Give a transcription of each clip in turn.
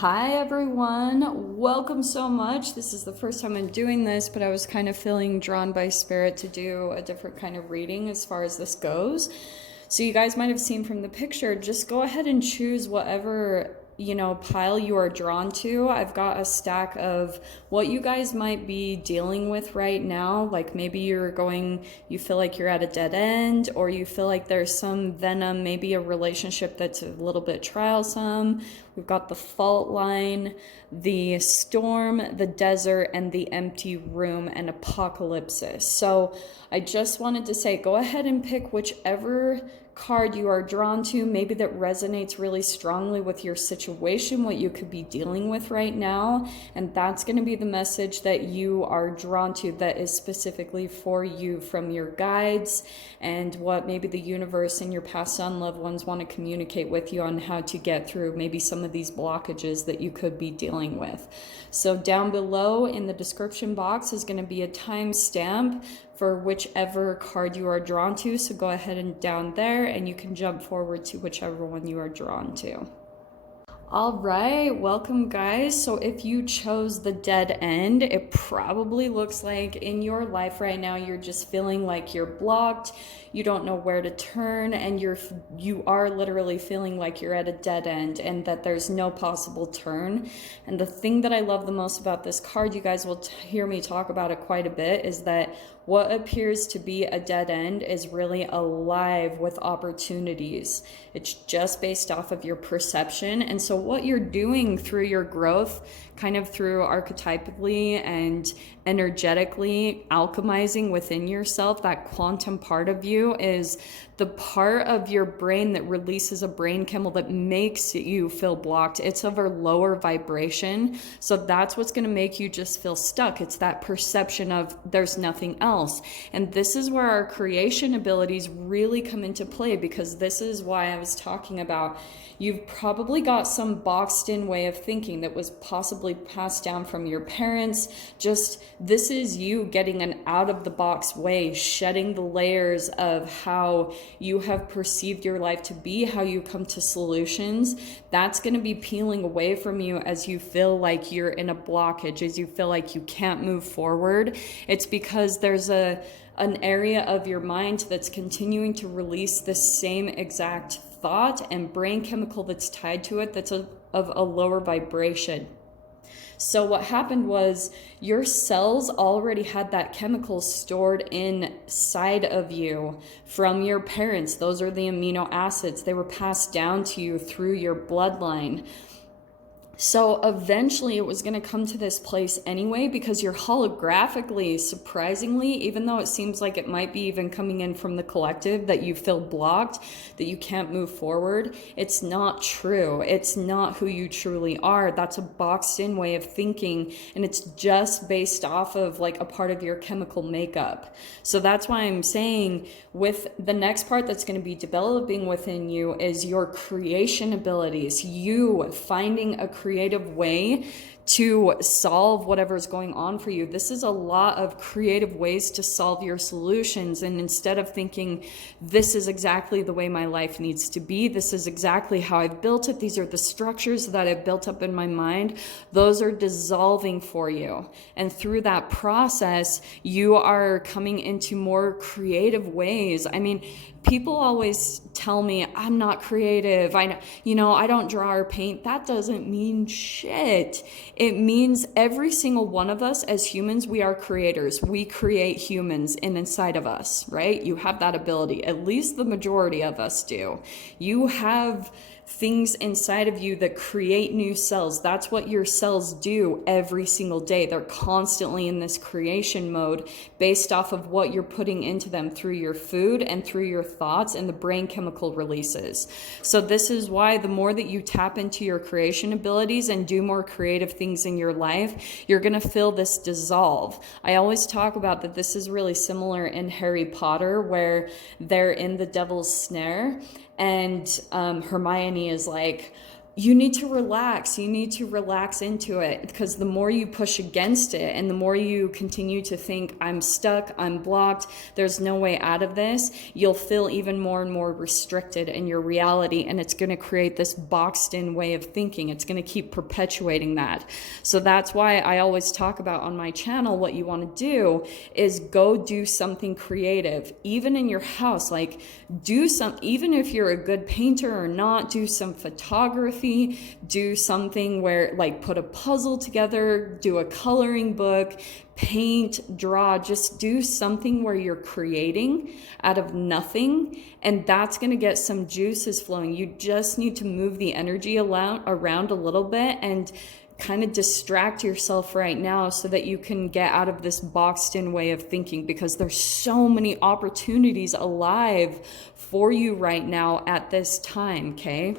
Hi everyone, welcome so much. This is the first time I'm doing this, but I was kind of feeling drawn by spirit to do a different kind of reading as far as this goes. So you guys might have seen from the picture, just go ahead and choose whatever pile you are drawn to. I've got a stack of what you guys might be dealing with right now. Like maybe you feel like you're at a dead end, or you feel like there's some venom, maybe a relationship that's a little bit trialsome. We've got the fault line, the storm, the desert, and the empty room and apocalypsis. So I just wanted to say, go ahead and pick whichever card you are drawn to, maybe that resonates really strongly with your situation, what you could be dealing with right now. And that's going to be the message that you are drawn to, that is specifically for you from your guides and what maybe the universe and your past on loved ones want to communicate with you on how to get through maybe some of these blockages that you could be dealing with. So down below in the description box is going to be a timestamp for whichever card you are drawn to. So go ahead and down there and you can jump forward to whichever one you are drawn to. All right, welcome guys. So if you chose the dead end, it probably looks like in your life right now you're just feeling like you're blocked, you don't know where to turn, and you are literally feeling like you're at a dead end and that there's no possible turn. And the thing that I love the most about this card, you guys will hear me talk about it quite a bit, is that what appears to be a dead end is really alive with opportunities. It's just based off of your perception. And so what you're doing through your growth, kind of through archetypically and energetically alchemizing within yourself, that quantum part of you is the part of your brain that releases a brain chemical that makes you feel blocked. It's of a lower vibration. So that's what's going to make you just feel stuck. It's that perception of there's nothing else. And this is where our creation abilities really come into play, because this is why I was talking about you've probably got some boxed in way of thinking that was possibly passed down from your parents. Just this is you getting an out of the box way, shedding the layers of how you have perceived your life to be, how you come to solutions. That's going to be peeling away from you as you feel like you're in a blockage, as you feel like you can't move forward. It's because there's an area of your mind that's continuing to release the same exact thought and brain chemical that's tied to it that's of a lower vibration. So what happened was your cells already had that chemical stored inside of you from your parents. Those are the amino acids. They were passed down to you through your bloodline. So eventually it was going to come to this place anyway, because you're holographically, surprisingly, even though it seems like it might be even coming in from the collective that you feel blocked, that you can't move forward, it's not true. It's not who you truly are. That's a boxed in way of thinking, and it's just based off of like a part of your chemical makeup. So that's why I'm saying with the next part that's going to be developing within you is your creation abilities, you finding a creative way to solve whatever's going on for you. This is a lot of creative ways to solve your solutions. And instead of thinking, this is exactly the way my life needs to be, this is exactly how I've built it, these are the structures that I've built up in my mind, those are dissolving for you. And through that process, you are coming into more creative ways. I mean, people always tell me I'm not creative. I don't draw or paint. That doesn't mean shit. It means every single one of us as humans, we are creators. We create humans inside of us, right? You have that ability. At least the majority of us do. You have things inside of you that create new cells. That's what your cells do every single day. They're constantly in this creation mode based off of what you're putting into them through your food and through your thoughts and the brain chemical releases. So this is why the more that you tap into your creation abilities and do more creative things in your life, you're going to feel this dissolve. I always talk about that this is really similar in Harry Potter, where they're in the devil's snare and Hermione is like, you need to relax. You need to relax into it, because the more you push against it and the more you continue to think, I'm stuck, I'm blocked, there's no way out of this, you'll feel even more and more restricted in your reality, and it's going to create this boxed in way of thinking. It's going to keep perpetuating that. So that's why I always talk about on my channel, what you want to do is go do something creative, even in your house. Like, do some, even if you're a good painter or not, do some photography, do something where, like, put a puzzle together, do a coloring book, paint, draw, just do something where you're creating out of nothing, and that's going to get some juices flowing. You just need to move the energy around a little bit and kind of distract yourself right now so that you can get out of this boxed in way of thinking, because there's so many opportunities alive for you right now at this time, okay?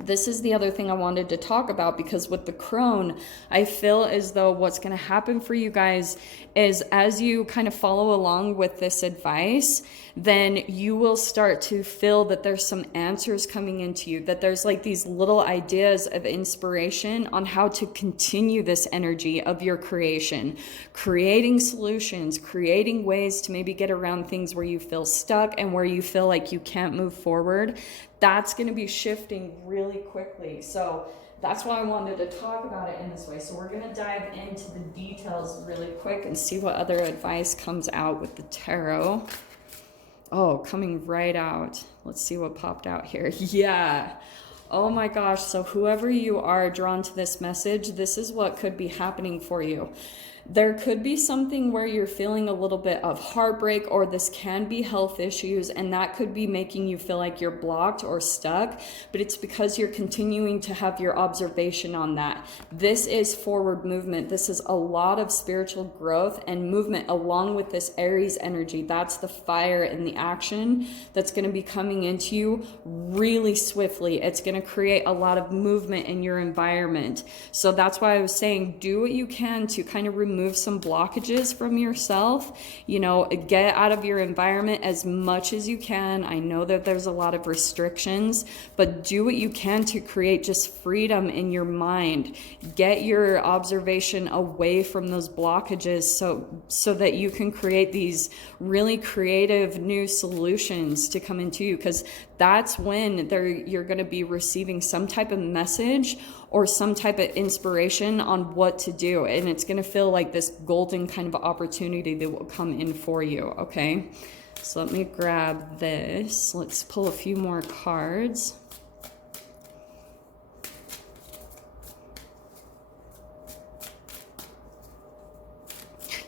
This is the other thing I wanted to talk about, because with the crone, I feel as though what's going to happen for you guys is, as you kind of follow along with this advice, then you will start to feel that there's some answers coming into you, that there's like these little ideas of inspiration on how to continue this energy of your creation, creating solutions, creating ways to maybe get around things where you feel stuck and where you feel like you can't move forward. That's going to be shifting really quickly. So that's why I wanted to talk about it in this way. So we're going to dive into the details really quick and see what other advice comes out with the tarot. Oh, coming right out. Let's see what popped out here. Yeah. Oh my gosh. So whoever you are drawn to this message, this is what could be happening for you. There could be something where you're feeling a little bit of heartbreak, or this can be health issues, and that could be making you feel like you're blocked or stuck, but it's because you're continuing to have your observation on that. This is forward movement. This is a lot of spiritual growth and movement along with this Aries energy. That's the fire and the action that's going to be coming into you really swiftly. It's going to create a lot of movement in your environment. So that's why I was saying, do what you can to kind of remove some blockages from yourself, you know, get out of your environment as much as you can. I know that there's a lot of restrictions, but do what you can to create just freedom in your mind. Get your observation away from those blockages so that you can create these really creative new solutions to come into you, because that's when you're going to be receiving some type of message or some type of inspiration on what to do. And it's going to feel like this golden kind of opportunity that will come in for you, okay? So let me grab this. Let's pull a few more cards.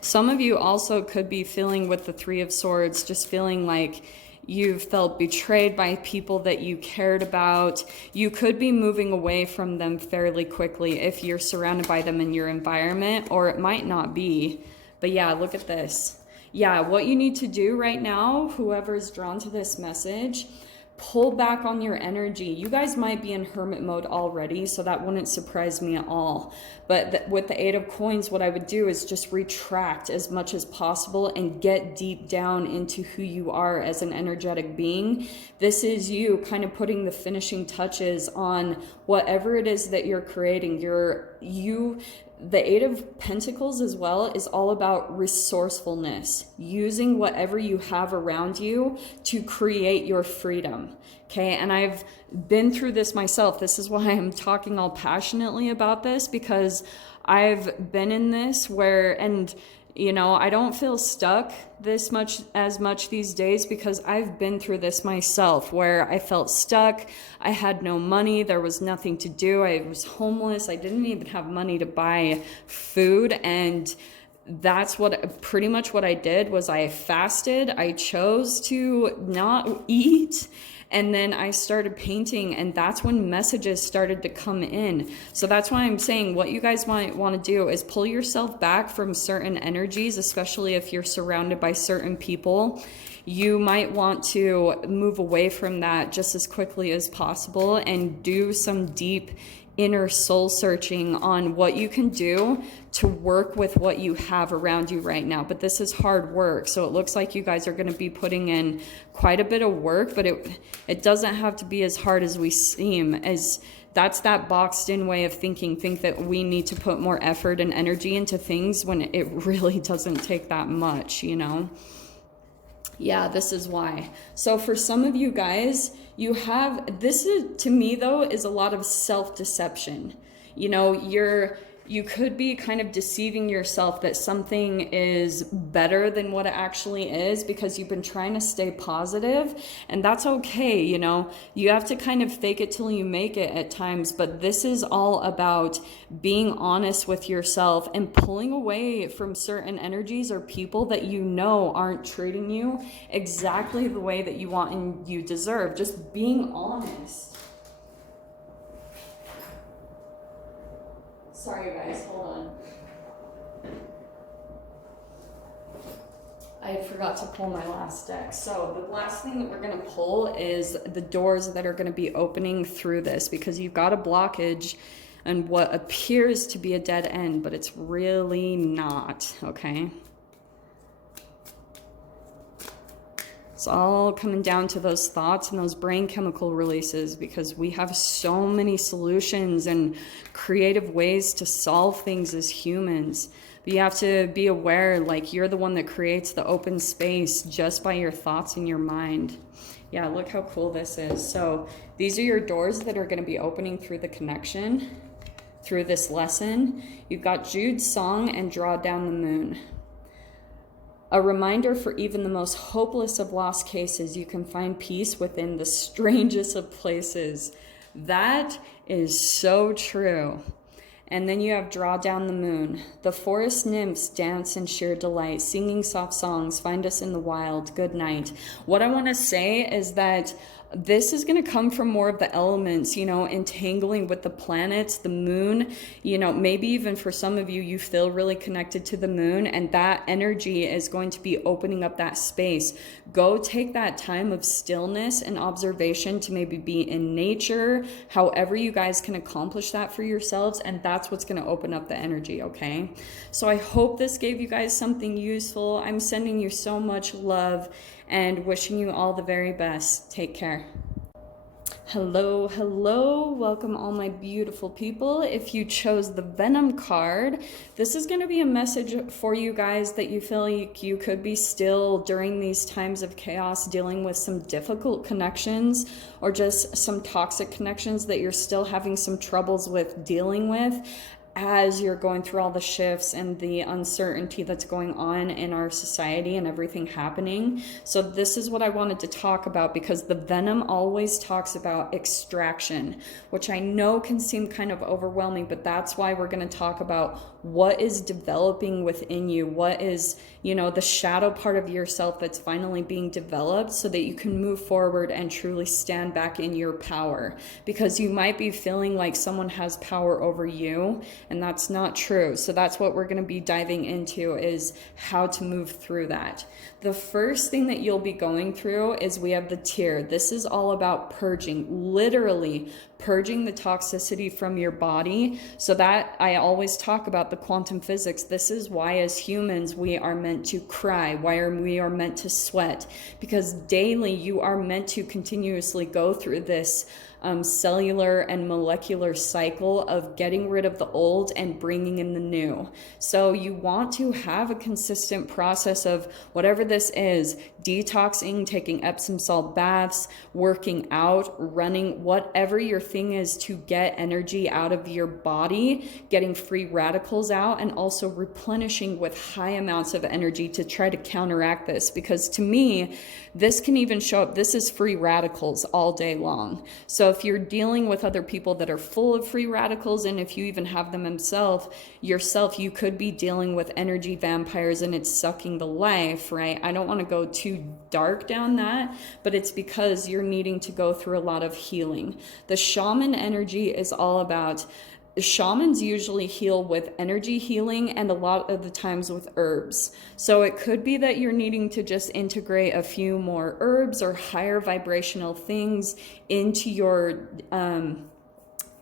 Some of you also could be feeling with the Three of Swords, just feeling like you've felt betrayed by people that you cared about. You could be moving away from them fairly quickly if you're surrounded by them in your environment, or it might not be. But yeah, look at this. Yeah, what you need to do right now, whoever's drawn to this message, pull back on your energy. You guys might be in hermit mode already, so that wouldn't surprise me at all. But with the Eight of Coins, what I would do is just retract as much as possible and get deep down into who you are as an energetic being. This is you kind of putting the finishing touches on whatever it is that you're creating. The Eight of Pentacles as well is all about resourcefulness, using whatever you have around you to create your freedom. Okay, and I've been through this myself. This is why I'm talking all passionately about this, because I've been in this and you know, I don't feel stuck as much these days, because I've been through this myself, where I felt stuck. I had no money. There was nothing to do. I was homeless. I didn't even have money to buy food. And that's pretty much what I did was I fasted. I chose to not eat. And then I started painting, and that's when messages started to come in. So that's why I'm saying what you guys might want to do is pull yourself back from certain energies, especially if you're surrounded by certain people. You might want to move away from that just as quickly as possible and do some deep inner soul searching on what you can do to work with what you have around you right now. But this is hard work, so it looks like you guys are going to be putting in quite a bit of work, but it doesn't have to be as hard as we seem. As that's that boxed in way of thinking. Think that we need to put more effort and energy into things when it really doesn't take that much, you know? Yeah, this is why. So for some of you guys, you have, this is, to me though, is a lot of self-deception. You know, you could be kind of deceiving yourself that something is better than what it actually is because you've been trying to stay positive, and that's okay. You know, you have to kind of fake it till you make it at times, but this is all about being honest with yourself and pulling away from certain energies or people that you know aren't treating you exactly the way that you want and you deserve. Just being honest. Sorry guys, hold on. I forgot to pull my last deck. So the last thing that we're gonna pull is the doors that are gonna be opening through this, because you've got a blockage and what appears to be a dead end, but it's really not, okay? It's all coming down to those thoughts and those brain chemical releases, because we have so many solutions and creative ways to solve things as humans. But you have to be aware, like, you're the one that creates the open space just by your thoughts in your mind. Yeah, look how cool this is. So these are your doors that are going to be opening through the connection, through this lesson. You've got Jude's song and Draw Down the Moon. A reminder for even the most hopeless of lost cases, you can find peace within the strangest of places. That is so true. And then you have Draw Down the Moon. The forest nymphs dance in sheer delight, singing soft songs, find us in the wild, good night. What I want to say is that this is going to come from more of the elements, you know, entangling with the planets, the moon, you know, maybe even for some of you, you feel really connected to the moon, and that energy is going to be opening up that space. Go take that time of stillness and observation to maybe be in nature, however you guys can accomplish that for yourselves, and that's what's going to open up the energy, okay? So I hope this gave you guys something useful. I'm sending you so much love and wishing you all the very best. Take care. Hello, hello. Welcome all my beautiful people. If you chose the Venom card, this is going to be a message for you guys that you feel like you could be still during these times of chaos dealing with some difficult connections or just some toxic connections that you're still having some troubles with dealing with as you're going through all the shifts and the uncertainty that's going on in our society and everything happening. So this is what I wanted to talk about, because the Venom always talks about extraction, which I know can seem kind of overwhelming, but that's why we're going to talk about what is developing within you, what is, you know, the shadow part of yourself that's finally being developed, so that you can move forward and truly stand back in your power, because you might be feeling like someone has power over you, and that's not true. So that's what we're going to be diving into, is how to move through that. The first thing that you'll be going through is we have the tear. This is all about purging, literally purging the toxicity from your body. So that I always talk about the quantum physics. This is why as humans we are meant to cry, why we are meant to sweat, because daily you are meant to continuously go through this cellular and molecular cycle of getting rid of the old and bringing in the new. So you want to have a consistent process of whatever this is, detoxing, taking Epsom salt baths, working out, running, whatever your thing is to get energy out of your body, getting free radicals out, and also replenishing with high amounts of energy to try to counteract this. Because to me, this can even show up, this is free radicals all day long. So if you're dealing with other people that are full of free radicals, and if you even have them yourself, you could be dealing with energy vampires and it's sucking the life, right? I don't want to go too dark down that, but it's because you're needing to go through a lot of healing. The shaman energy is all about, shamans usually heal with energy healing and a lot of the times with herbs. So it could be that you're needing to just integrate a few more herbs or higher vibrational things into your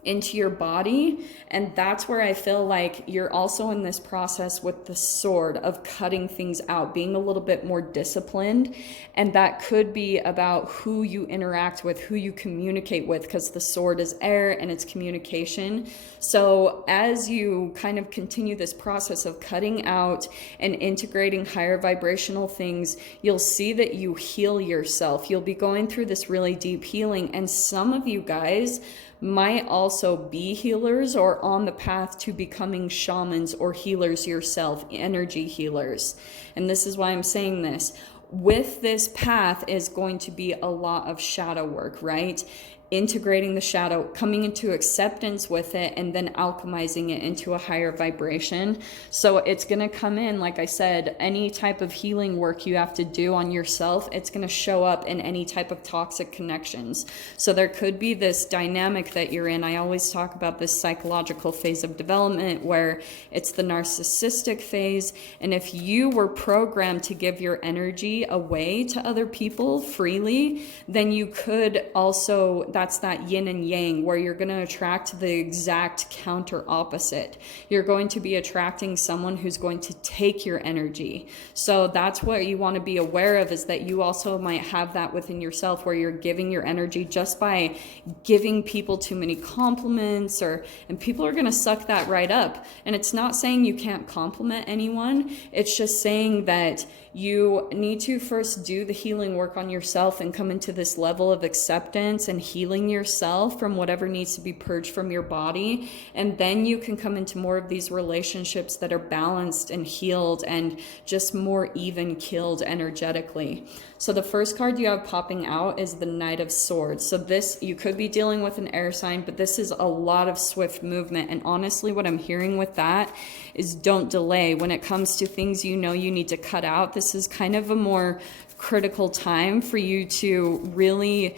into your body. And that's where I feel like you're also in this process with the sword of cutting things out, being a little bit more disciplined. And that could be about who you interact with, who you communicate with, because the sword is air and it's communication. So as you kind of continue this process of cutting out and integrating higher vibrational things, you'll see that you heal yourself. You'll be going through this really deep healing. And some of you guys might also be healers or on the path to becoming shamans or healers yourself, energy healers. And this is why I'm saying this. With this path is going to be a lot of shadow work, right? Integrating the shadow, coming into acceptance with it, and then alchemizing it into a higher vibration. So it's going to come in, like I said, any type of healing work you have to do on yourself, it's going to show up in any type of toxic connections. So there could be this dynamic that you're in. I always talk about this psychological phase of development where it's the narcissistic phase. And if you were programmed to give your energy away to other people freely, then you could also, that's that yin and yang, where you're going to attract the exact counter opposite. You're going to be attracting someone who's going to take your energy. So that's what you want to be aware of, is that you also might have that within yourself, where you're giving your energy just by giving people too many compliments, and people are going to suck that right up. And it's not saying you can't compliment anyone. It's just saying that you need to first do the healing work on yourself and come into this level of acceptance and healing yourself from whatever needs to be purged from your body. And then you can come into more of these relationships that are balanced and healed and just more even killed energetically. So the first card you have popping out is the Knight of Swords. So this, you could be dealing with an air sign, but this is a lot of swift movement. And honestly, what I'm hearing with that is don't delay. When it comes to things you know you need to cut out, this is kind of a more critical time for you to really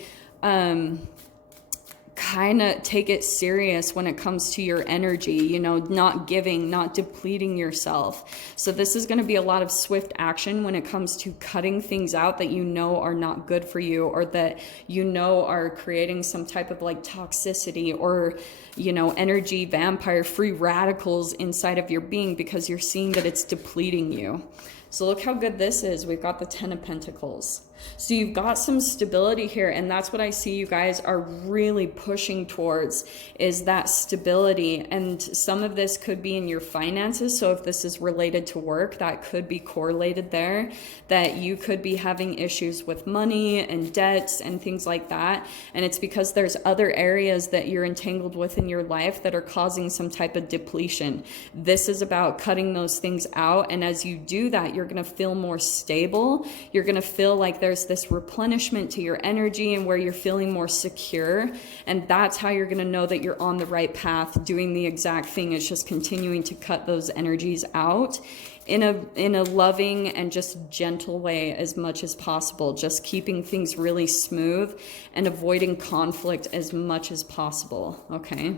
kind of take it serious when it comes to your energy, you know, not giving, not depleting yourself. So this is going to be a lot of swift action when it comes to cutting things out that you know are not good for you, or that you know are creating some type of like toxicity or, you know, energy vampire, free radicals inside of your being, because you're seeing that it's depleting you. So look how good this is. We've got the 10 of Pentacles. So you've got some stability here, and that's what I see you guys are really pushing towards, is that stability. And some of this could be in your finances. So if this is related to work, that could be correlated there, that you could be having issues with money and debts and things like that. And it's because there's other areas that you're entangled with in your life that are causing some type of depletion. This is about cutting those things out. And as you do that, you're going to feel more stable. You're going to feel like there's this replenishment to your energy, and where you're feeling more secure. And that's how you're going to know that you're on the right path, doing the exact thing. It's just continuing to cut those energies out in a loving and just gentle way as much as possible, just keeping things really smooth and avoiding conflict as much as possible. Okay,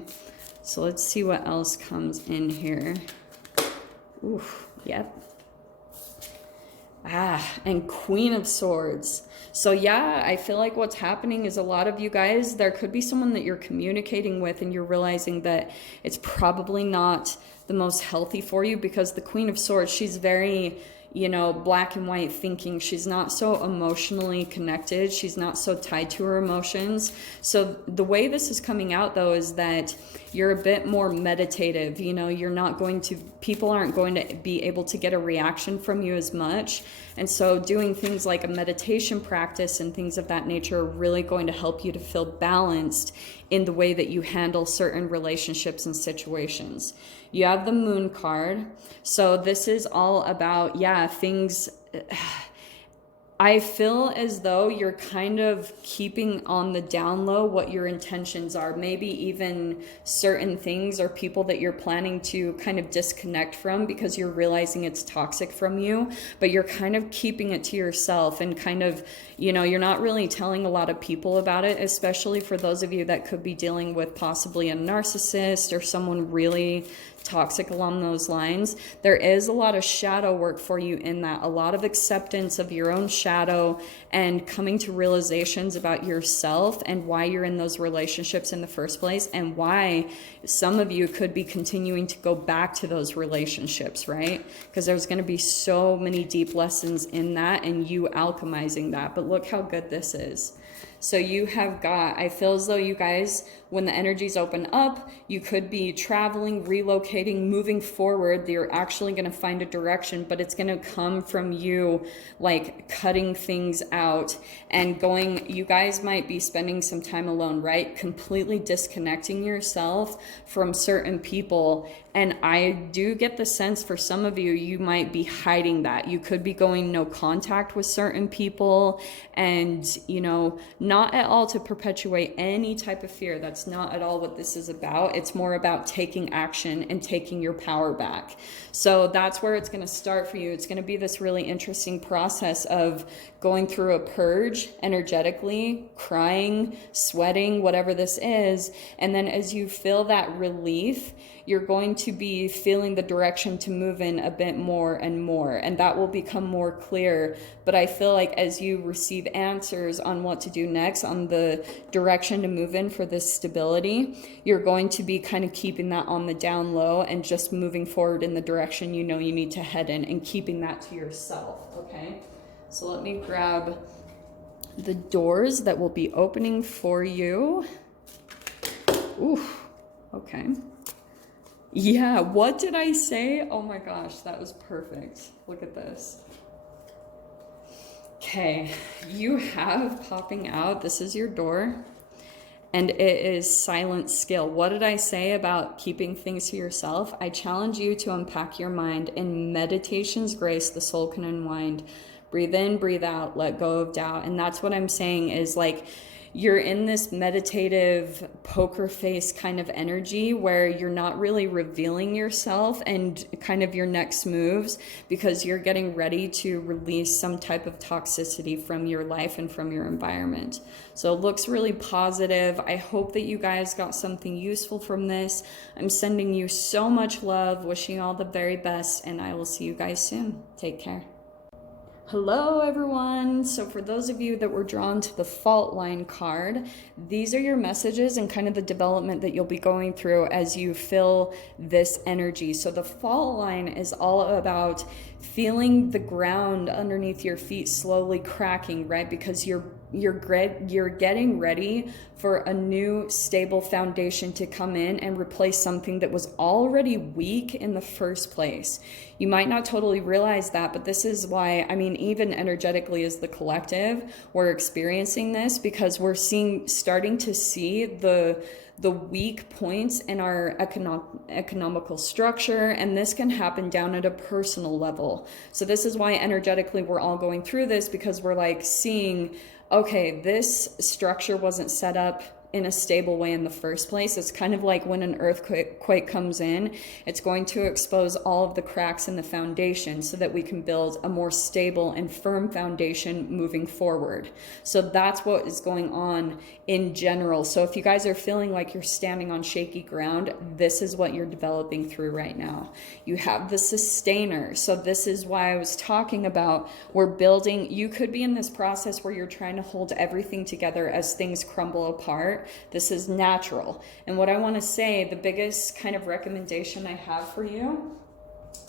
so let's see what else comes in here. Ooh, yep. And Queen of Swords. So yeah, I feel like what's happening is a lot of you guys, there could be someone that you're communicating with and you're realizing that it's probably not the most healthy for you, because the Queen of Swords, she's very, you know, black and white thinking. She's not so emotionally connected. She's not so tied to her emotions. So the way this is coming out, though, is that you're a bit more meditative. You know, you're not going to, people aren't going to be able to get a reaction from you as much. And so doing things like a meditation practice and things of that nature are really going to help you to feel balanced in the way that you handle certain relationships and situations. You have the Moon card. So this is all about, yeah, things. I feel as though you're kind of keeping on the down low what your intentions are. Maybe even certain things or people that you're planning to kind of disconnect from because you're realizing it's toxic from you, but you're kind of keeping it to yourself and kind of, you know, you're not really telling a lot of people about it, especially for those of you that could be dealing with possibly a narcissist or someone really toxic along those lines. There is a lot of shadow work for you in that, a lot of acceptance of your own shadow and coming to realizations about yourself and why you're in those relationships in the first place, and why some of you could be continuing to go back to those relationships, right? Because there's going to be so many deep lessons in that and you alchemizing that. But look how good this is. So you have got, I feel as though you guys, when the energies open up, you could be traveling, relocating, moving forward. You're actually going to find a direction, but it's going to come from you like cutting things out and going. You guys might be spending some time alone, right? Completely disconnecting yourself from certain people. And I do get the sense for some of you, you might be hiding that. You could be going no contact with certain people, and, you know, not at all to perpetuate any type of fear. That's not at all what this is about. It's more about taking action and taking your power back. So that's where it's going to start for you. It's going to be this really interesting process of going through a purge energetically, crying, sweating, whatever this is. And then as you feel that relief, you're going to be feeling the direction to move in a bit more and more, and that will become more clear. But I feel like as you receive answers on what to do next, on the direction to move in for this stability, you're going to be kind of keeping that on the down low and just moving forward in the direction you know you need to head in, and keeping that to yourself, okay? So let me grab the doors that will be opening for you. Ooh, okay. Yeah, what did I say? Oh my gosh, that was perfect. Look at this. Okay, you have popping out, this is your door, and it is silent skill. What did I say about keeping things to yourself? I challenge you to unpack your mind. In meditation's grace, the soul can unwind. Breathe in, breathe out, let go of doubt. And that's what I'm saying is like, you're in this meditative poker face kind of energy where you're not really revealing yourself and kind of your next moves, because you're getting ready to release some type of toxicity from your life and from your environment. So it looks really positive. I hope that you guys got something useful from this. I'm sending you so much love, wishing you all the very best, and I will see you guys soon. Take care. Hello everyone. So for those of you that were drawn to the fault line card, these are your messages and kind of the development that you'll be going through as you feel this energy. So the fault line is all about feeling the ground underneath your feet slowly cracking, right? Because you're getting ready for a new stable foundation to come in and replace something that was already weak in the first place. You might not totally realize that, but this is why, I mean, even energetically as the collective, we're experiencing this because we're starting to see the weak points in our economical structure, and this can happen down at a personal level. So this is why energetically we're all going through this, because we're like seeing, okay, this structure wasn't set up in a stable way in the first place. It's kind of like when an earthquake comes in, it's going to expose all of the cracks in the foundation so that we can build a more stable and firm foundation moving forward. So that's what is going on in general. So if you guys are feeling like you're standing on shaky ground, this is what you're developing through right now. You have the sustainer. So this is why I was talking about, we're building, you could be in this process where you're trying to hold everything together as things crumble apart. This is natural. And what I want to say, the biggest kind of recommendation I have for you,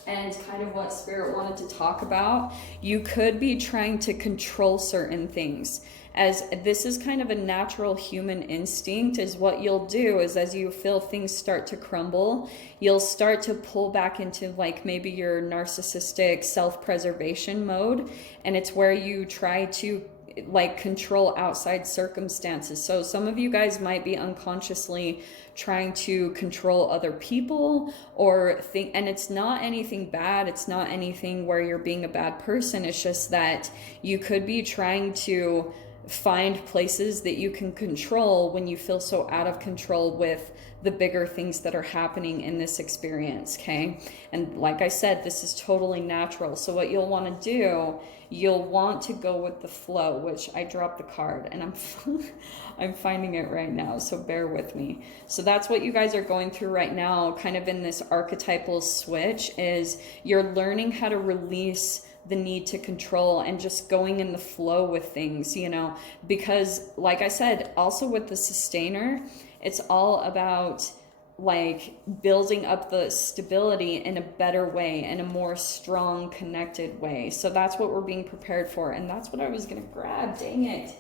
and kind of what Spirit wanted to talk about, you could be trying to control certain things. As this is kind of a natural human instinct, is what you'll do is as you feel things start to crumble, you'll start to pull back into like maybe your narcissistic self-preservation mode. And it's where you try to like control outside circumstances. So some of you guys might be unconsciously trying to control other people or think, and it's not anything bad. It's not anything where you're being a bad person. It's just that you could be trying to find places that you can control when you feel so out of control with the bigger things that are happening in this experience, okay? And like I said, this is totally natural. So what you'll want to do, you'll want to go with the flow, which I dropped the card and I'm finding it right now, so bear with me. So that's what you guys are going through right now, kind of in this archetypal switch, is you're learning how to release the need to control and just going in the flow with things, you know, because like I said, also with the sustainer, it's all about like building up the stability in a better way, in a more strong, connected way. So that's what we're being prepared for. And that's what I was going to grab. Dang it.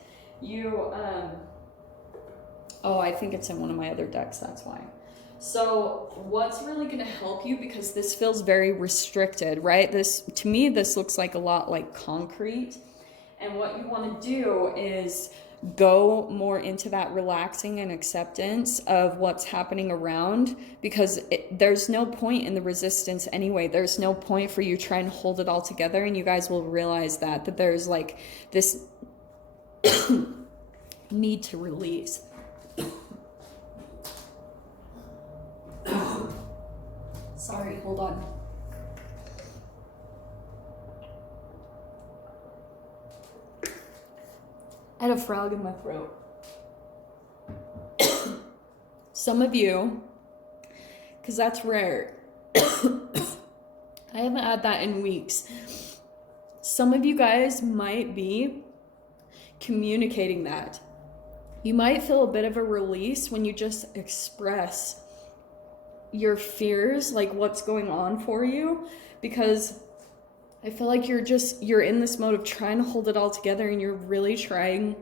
Oh, I think it's in one of my other decks. That's why. So what's really going to help you, because this feels very restricted, right? This, to me, this looks like a lot like concrete. And what you want to do is go more into that relaxing and acceptance of what's happening around, because there's no point in the resistance anyway. There's no point for you trying to hold it all together, and you guys will realize that there's like this need to release. Sorry, hold on. I had a frog in my throat. Some of you, because that's rare. I haven't had that in weeks. Some of you guys might be communicating that. You might feel a bit of a release when you just express your fears, like what's going on for you, because I feel like you're in this mode of trying to hold it all together, and you're really trying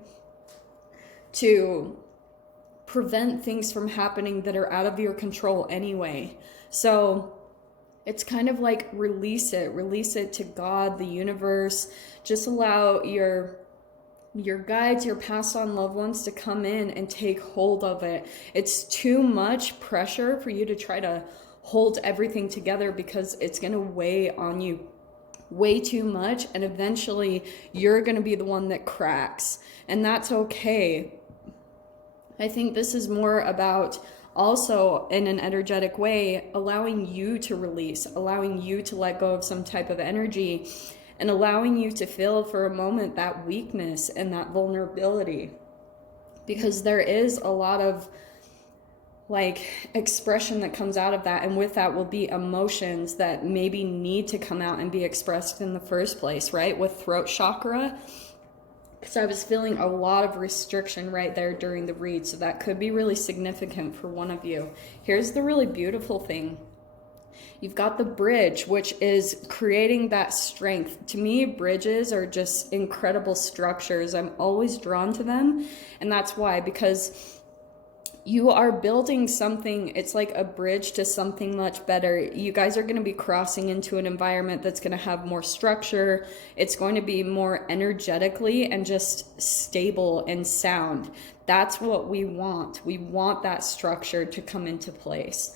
to prevent things from happening that are out of your control anyway. So it's kind of like release it to God, the universe. Just allow your guides, your passed on loved ones to come in and take hold of it. It's too much pressure for you to try to hold everything together, because it's going to weigh on you way too much, and eventually you're going to be the one that cracks, and that's okay. I think this is more about also, in an energetic way, allowing you to release, allowing you to let go of some type of energy, and allowing you to feel for a moment that weakness and that vulnerability, because there is a lot of like expression that comes out of that, and with that will be emotions that maybe need to come out and be expressed in the first place, right? With throat chakra, because I was feeling a lot of restriction right there during the read, so that could be really significant for one of you. Here's the really beautiful thing. You've got the bridge, which is creating that strength. To me, bridges are just incredible structures. I'm always drawn to them, and that's why, because you are building something. It's like a bridge to something much better. You guys are going to be crossing into an environment that's going to have more structure. It's going to be more energetically and just stable and sound. That's what we want. We want that structure to come into place.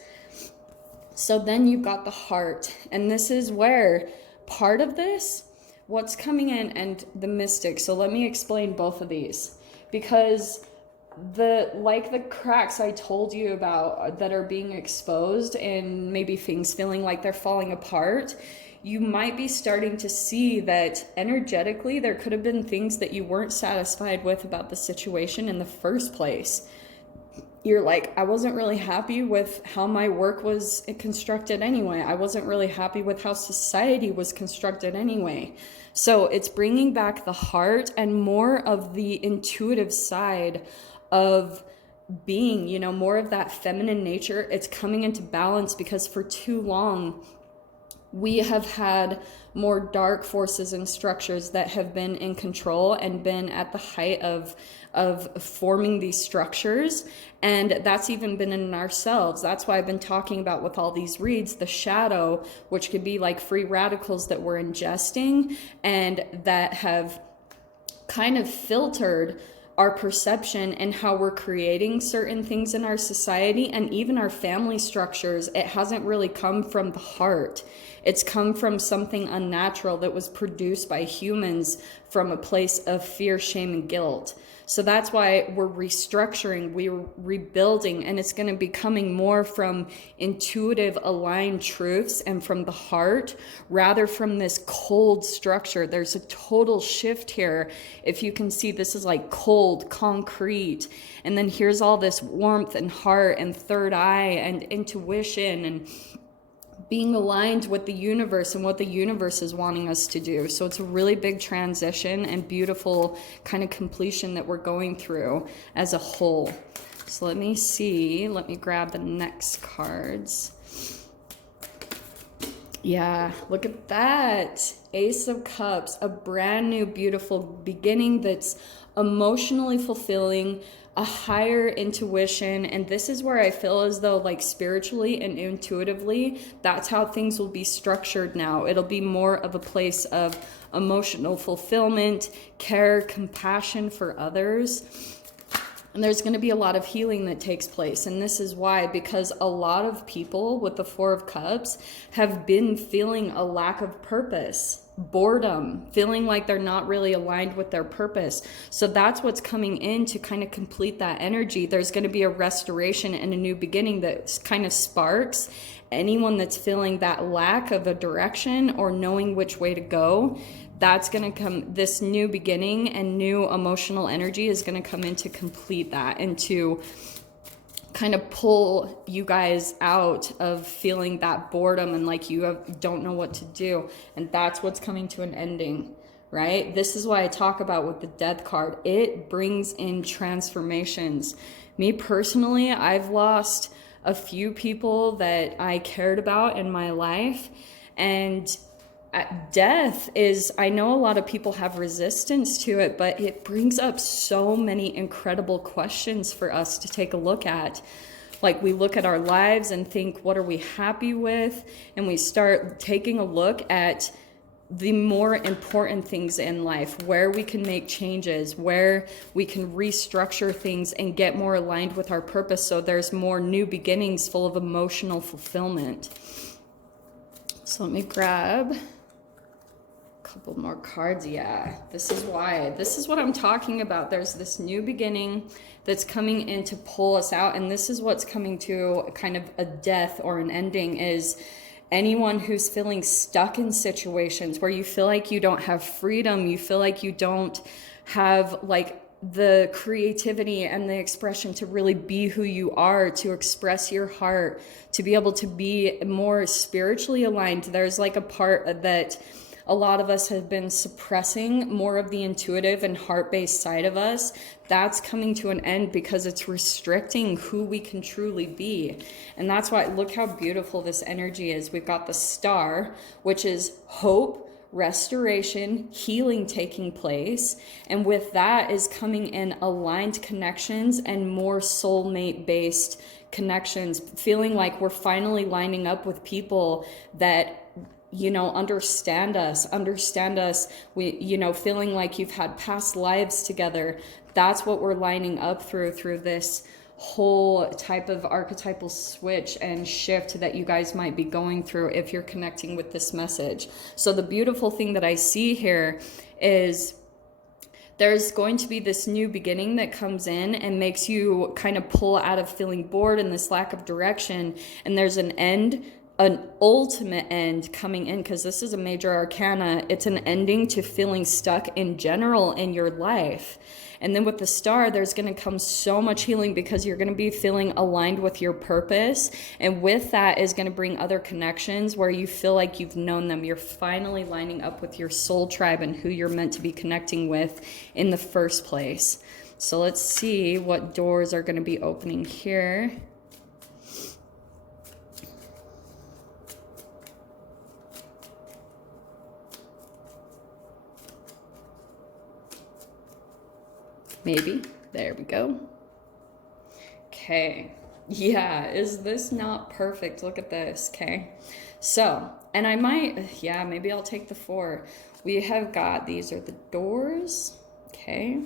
So then you've got the heart, and this is where part of this, what's coming in, and the mystic. So let me explain both of these, because the cracks I told you about that are being exposed, and maybe things feeling like they're falling apart, you might be starting to see that energetically there could have been things that you weren't satisfied with about the situation in the first place. You're like, I wasn't really happy with how my work was constructed anyway. I wasn't really happy with how society was constructed anyway. So it's bringing back the heart and more of the intuitive side of being, you know, more of that feminine nature. It's coming into balance, because for too long we have had more dark forces and structures that have been in control and been at the height of forming these structures, and that's even been in ourselves. That's why I've been talking about, with all these reads, the shadow, which could be like free radicals that we're ingesting and that have kind of filtered our perception and how we're creating certain things in our society and even our family structures, it hasn't really come from the heart. It's come from something unnatural that was produced by humans from a place of fear, shame, and guilt. So that's why we're restructuring, we're rebuilding, and it's going to be coming more from intuitive, aligned truths and from the heart, rather from this cold structure. There's a total shift here. If you can see, this is like cold, concrete, and then here's all this warmth and heart and third eye and intuition and being aligned with the universe and what the universe is wanting us to do. So it's a really big transition and beautiful kind of completion that we're going through as a whole. So let me see, let me grab the next cards. Yeah, look at that. Ace of Cups, a brand new, beautiful beginning that's emotionally fulfilling, a higher intuition. And this is where I feel as though, like, spiritually and intuitively, that's how things will be structured now. It'll be more of a place of emotional fulfillment, care, compassion for others. And there's going to be a lot of healing that takes place. And this is why, because a lot of people with the Four of Cups have been feeling a lack of purpose, boredom, feeling like they're not really aligned with their purpose. So that's what's coming in to kind of complete that energy. There's going to be a restoration and a new beginning that kind of sparks anyone that's feeling that lack of a direction or knowing which way to go. That's going to come, this new beginning and new emotional energy is going to come in to complete that and to kind of pull you guys out of feeling that boredom and like you don't know what to do. And that's what's coming to an ending, right? This is why I talk about with the Death card. It brings in transformations. Me personally, I've lost a few people that I cared about in my life, and death is, I know a lot of people have resistance to it, but it brings up so many incredible questions for us to take a look at. Like, we look at our lives and think, what are we happy with? And we start taking a look at the more important things in life, where we can make changes, where we can restructure things and get more aligned with our purpose. So there's more new beginnings full of emotional fulfillment. So let me grab couple more cards. Yeah, this is why, this is what I'm talking about. There's this new beginning that's coming in to pull us out, and this is what's coming to kind of a death or an ending, is anyone who's feeling stuck in situations where you feel like you don't have freedom, you feel like you don't have like the creativity and the expression to really be who you are, to express your heart, to be able to be more spiritually aligned. There's like a part that a lot of us have been suppressing, more of the intuitive and heart-based side of us. That's coming to an end because it's restricting who we can truly be. And that's why, look how beautiful this energy is. We've got the Star, which is hope, restoration, healing taking place. And with that is coming in aligned connections and more soulmate-based connections, feeling like we're finally lining up with people that, you know, understand us, we, you know, feeling like you've had past lives together. That's what we're lining up through this whole type of archetypal switch and shift that you guys might be going through if you're connecting with this message. So the beautiful thing that I see here is there's going to be this new beginning that comes in and makes you kind of pull out of feeling bored and this lack of direction. And there's an end, an ultimate end coming in, because this is a major arcana. It's an ending to feeling stuck in general in your life. And then with the Star, there's going to come so much healing because you're going to be feeling aligned with your purpose. And with that is going to bring other connections where you feel like you've known them. You're finally lining up with your soul tribe and who you're meant to be connecting with in the first place. So let's see what doors are going to be opening here. Maybe. There we go. Okay. Yeah, is this not perfect? Look at this. Okay. So, and I might, yeah, maybe I'll take the 4. We have got, these are the doors. Okay.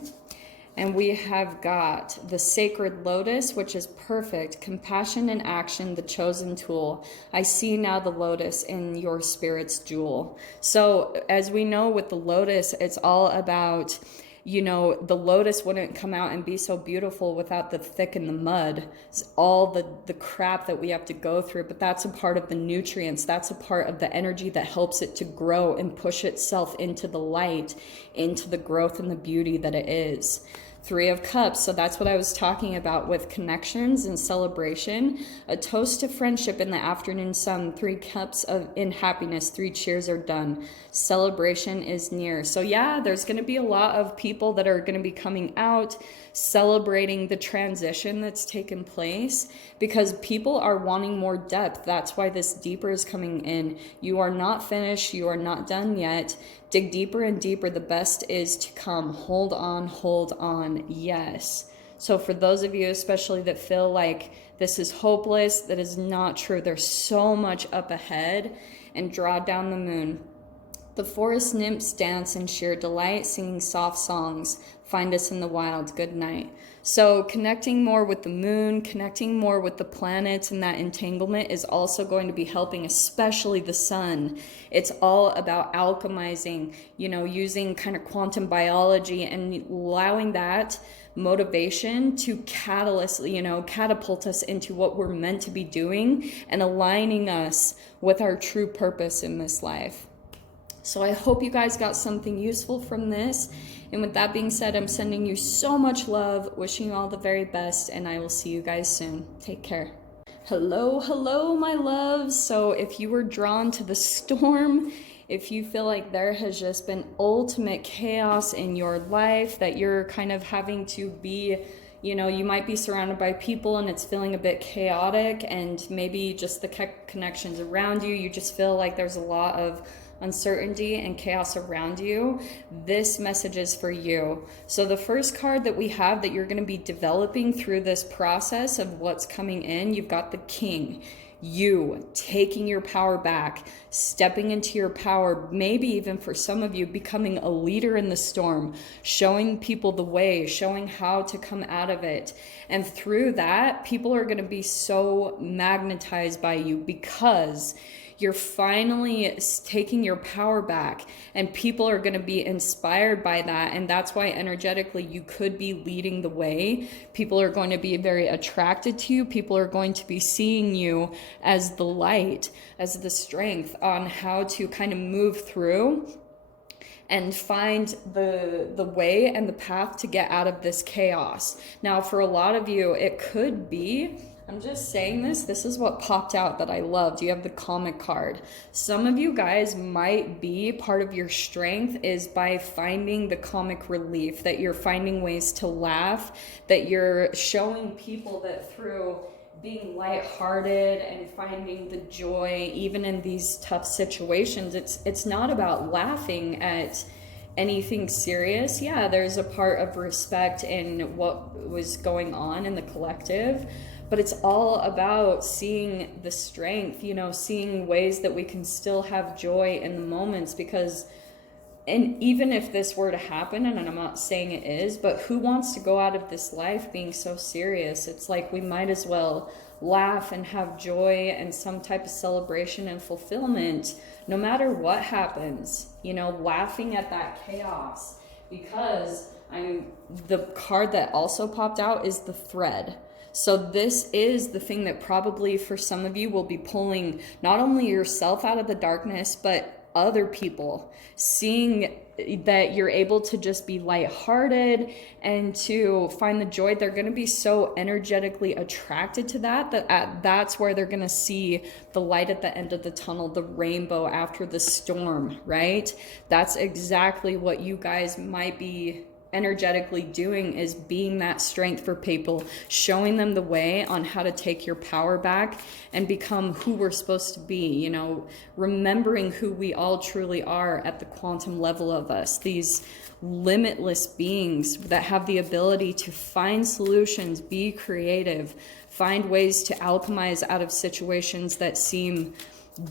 And we have got the sacred lotus, which is perfect. Compassion in action, the chosen tool. I see now the lotus in your spirit's jewel. So as we know with the lotus, it's all about, you know, the lotus wouldn't come out and be so beautiful without the thick and the mud. It's all the crap that we have to go through, but that's a part of the nutrients. That's a part of the energy that helps it to grow and push itself into the light, into the growth and the beauty that it is. Three of Cups, so that's what I was talking about with connections and celebration. A toast to friendship in the afternoon sun. 3 cups in happiness. 3 cheers are done. Celebration is near. So yeah, there's going to be a lot of people that are going to be coming out celebrating the transition that's taken place, because people are wanting more depth. That's why this deeper is coming in. You are not finished. You are not done yet. Dig deeper and deeper. The best is to come. Hold on, hold on. Yes. So for those of you especially that feel like this is hopeless, that is not true. There's so much up ahead. And draw down the moon. The forest nymphs dance in sheer delight, singing soft songs. Find us in the wild. Good night. So connecting more with the moon, connecting more with the planets and that entanglement is also going to be helping, especially the sun. It's all about alchemizing, you know, using kind of quantum biology and allowing that motivation to catapult us into what we're meant to be doing and aligning us with our true purpose in this life. So I hope you guys got something useful from this. And with that being said, I'm sending you so much love, wishing you all the very best, and I will see you guys soon. Take care. Hello, hello, my loves. So if you were drawn to the storm, if you feel like there has just been ultimate chaos in your life, that you're kind of having to be, you know, you might be surrounded by people and it's feeling a bit chaotic, and maybe just the connections around you, you just feel like there's a lot of uncertainty and chaos around you, this message is for you. So the first card that we have that you're going to be developing through this process of what's coming in, you've got the King. You taking your power back, stepping into your power, maybe even for some of you becoming a leader in the storm, showing people the way, showing how to come out of it. And through that, people are going to be so magnetized by you because you're finally taking your power back, and people are going to be inspired by that. And that's why energetically you could be leading the way. People are going to be very attracted to you. People are going to be seeing you as the light, as the strength on how to kind of move through and find the way and the path to get out of this chaos. Now, for a lot of you, it could be, I'm just saying this is what popped out that I loved. You have the comic card. Some of you guys might be, part of your strength is by finding the comic relief, that you're finding ways to laugh, that you're showing people that through being lighthearted and finding the joy, even in these tough situations, it's not about laughing at anything serious. Yeah, there's a part of respect in what was going on in the collective, but it's all about seeing the strength, you know, seeing ways that we can still have joy in the moments. Because, and even if this were to happen, and I'm not saying it is, but who wants to go out of this life being so serious? It's like we might as well laugh and have joy and some type of celebration and fulfillment no matter what happens, you know, laughing at that chaos. Because the card that also popped out is the thread. So this is the thing that probably for some of you will be pulling not only yourself out of the darkness, but other people, seeing that you're able to just be lighthearted and to find the joy. They're going to be so energetically attracted to that's where they're going to see the light at the end of the tunnel, the rainbow after the storm, right? That's exactly what you guys might be energetically doing, is being that strength for people, showing them the way on how to take your power back and become who we're supposed to be, you know, remembering who we all truly are at the quantum level of us, these limitless beings that have the ability to find solutions, be creative, find ways to alchemize out of situations that seem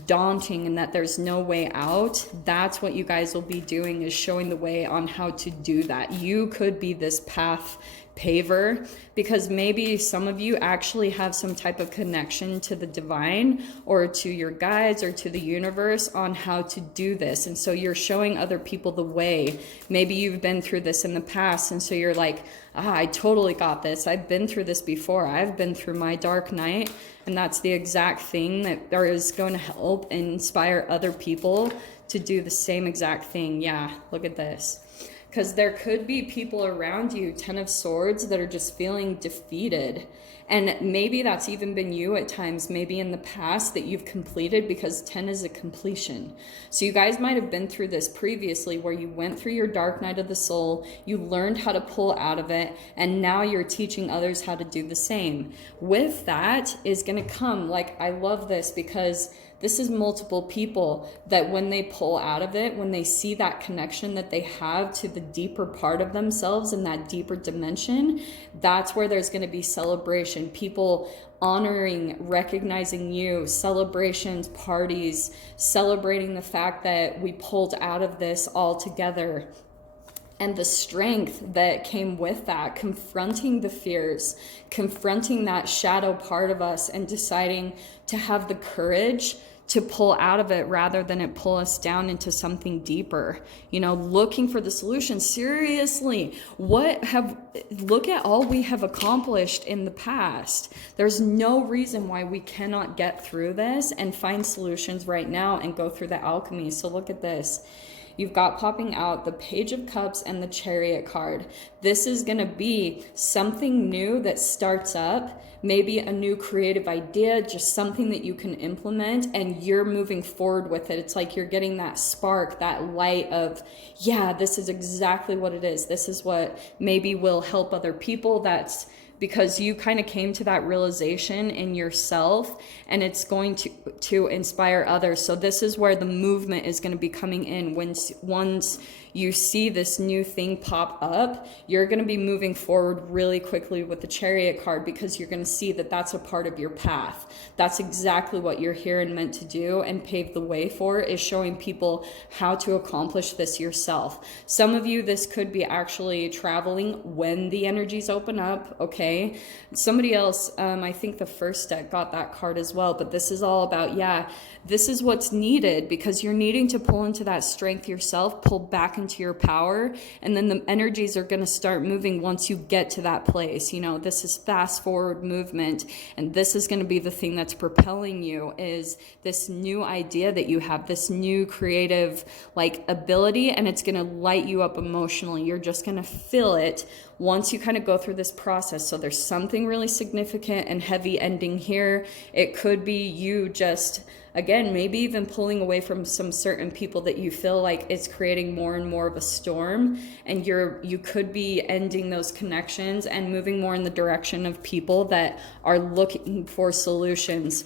daunting and that there's no way out, that's what you guys will be doing, is showing the way on how to do that. You could be this path paver, because maybe some of you actually have some type of connection to the divine or to your guides or to the universe on how to do this. And so you're showing other people the way. Maybe you've been through this in the past, and so you're like, I totally got this. I've been through this before. I've been through my dark night. And that's the exact thing that is going to help inspire other people to do the same exact thing. Yeah, look at this. Because there could be people around you, 10 of Swords, that are just feeling defeated. And maybe that's even been you at times, maybe in the past, that you've completed, because 10 is a completion. So you guys might have been through this previously, where you went through your dark night of the soul, you learned how to pull out of it, and now you're teaching others how to do the same. With that is going to come, like, I love this, because this is multiple people that when they pull out of it, when they see that connection that they have to the deeper part of themselves and that deeper dimension, that's where there's going to be celebration. People honoring, recognizing you, celebrations, parties, celebrating the fact that we pulled out of this all together. And the strength that came with that, confronting the fears, confronting that shadow part of us, and deciding to have the courage to pull out of it rather than it pull us down into something deeper. You know, looking for the solution. Seriously, look at all we have accomplished in the past. There's no reason why we cannot get through this and find solutions right now and go through the alchemy. So look at this. You've got popping out the Page of Cups and the Chariot card. This is going to be something new that starts up, maybe a new creative idea, just something that you can implement, and you're moving forward with it. It's like you're getting that spark, that light of, yeah, this is exactly what it is. This is what maybe will help other people. That's because you kind of came to that realization in yourself, and it's going to inspire others. So this is where the movement is going to be coming in. Once you see this new thing pop up, you're going to be moving forward really quickly with the Chariot card, because you're going to see that that's a part of your path. That's exactly what you're here and meant to do and pave the way for, is showing people how to accomplish this yourself. Some of you, this could be actually traveling when the energies open up, okay? Somebody else, I think the first deck got that card as well, but this is all about, yeah, this is what's needed, because you're needing to pull into that strength yourself, pull back into your power, and then the energies are going to start moving once you get to that place. You know, this is fast forward movement, and this is going to be the thing that's propelling you, is this new idea that you have, this new creative like ability, and it's going to light you up emotionally. You're just going to feel it once you kind of go through this process. So there's something really significant and heavy ending here. It could be you just, again, maybe even pulling away from some certain people that you feel like it's creating more and more of a storm, and you could be ending those connections and moving more in the direction of people that are looking for solutions,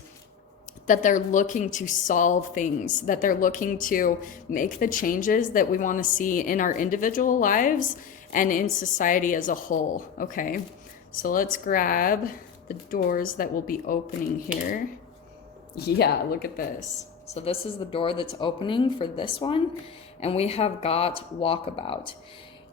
that they're looking to solve things, that they're looking to make the changes that we want to see in our individual lives and in society as a whole. Okay, so let's grab the doors that will be opening here. Yeah, look at this. So this is the door that's opening for this one, and we have got walkabout.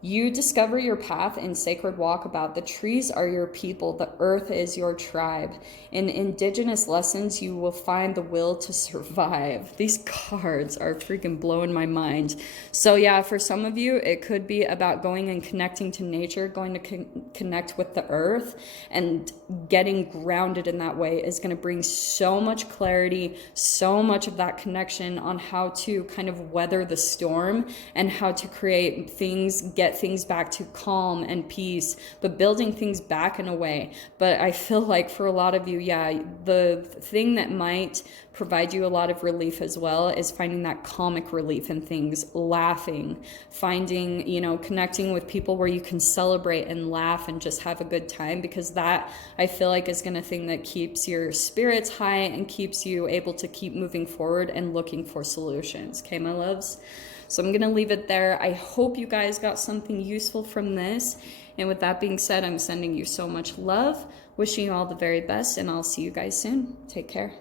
You discover your path in sacred walkabout. The trees are your people. The earth is your tribe. In indigenous lessons, you will find the will to survive. These cards are freaking blowing my mind. So yeah, for some of you, it could be about going and connecting to nature, going to connect with the earth, and getting grounded in that way is going to bring so much clarity, so much of that connection on how to kind of weather the storm and how to create things, get things back to calm and peace, but building things back in a way. But I feel like for a lot of you, yeah, the thing that might provide you a lot of relief as well is finding that comic relief in things, laughing, finding, you know, connecting with people where you can celebrate and laugh and just have a good time, because that I feel like is going to thing that keeps your spirits high and keeps you able to keep moving forward and looking for solutions. Okay, my loves? So I'm going to leave it there. I hope you guys got something useful from this. And with that being said, I'm sending you so much love, wishing you all the very best, and I'll see you guys soon. Take care.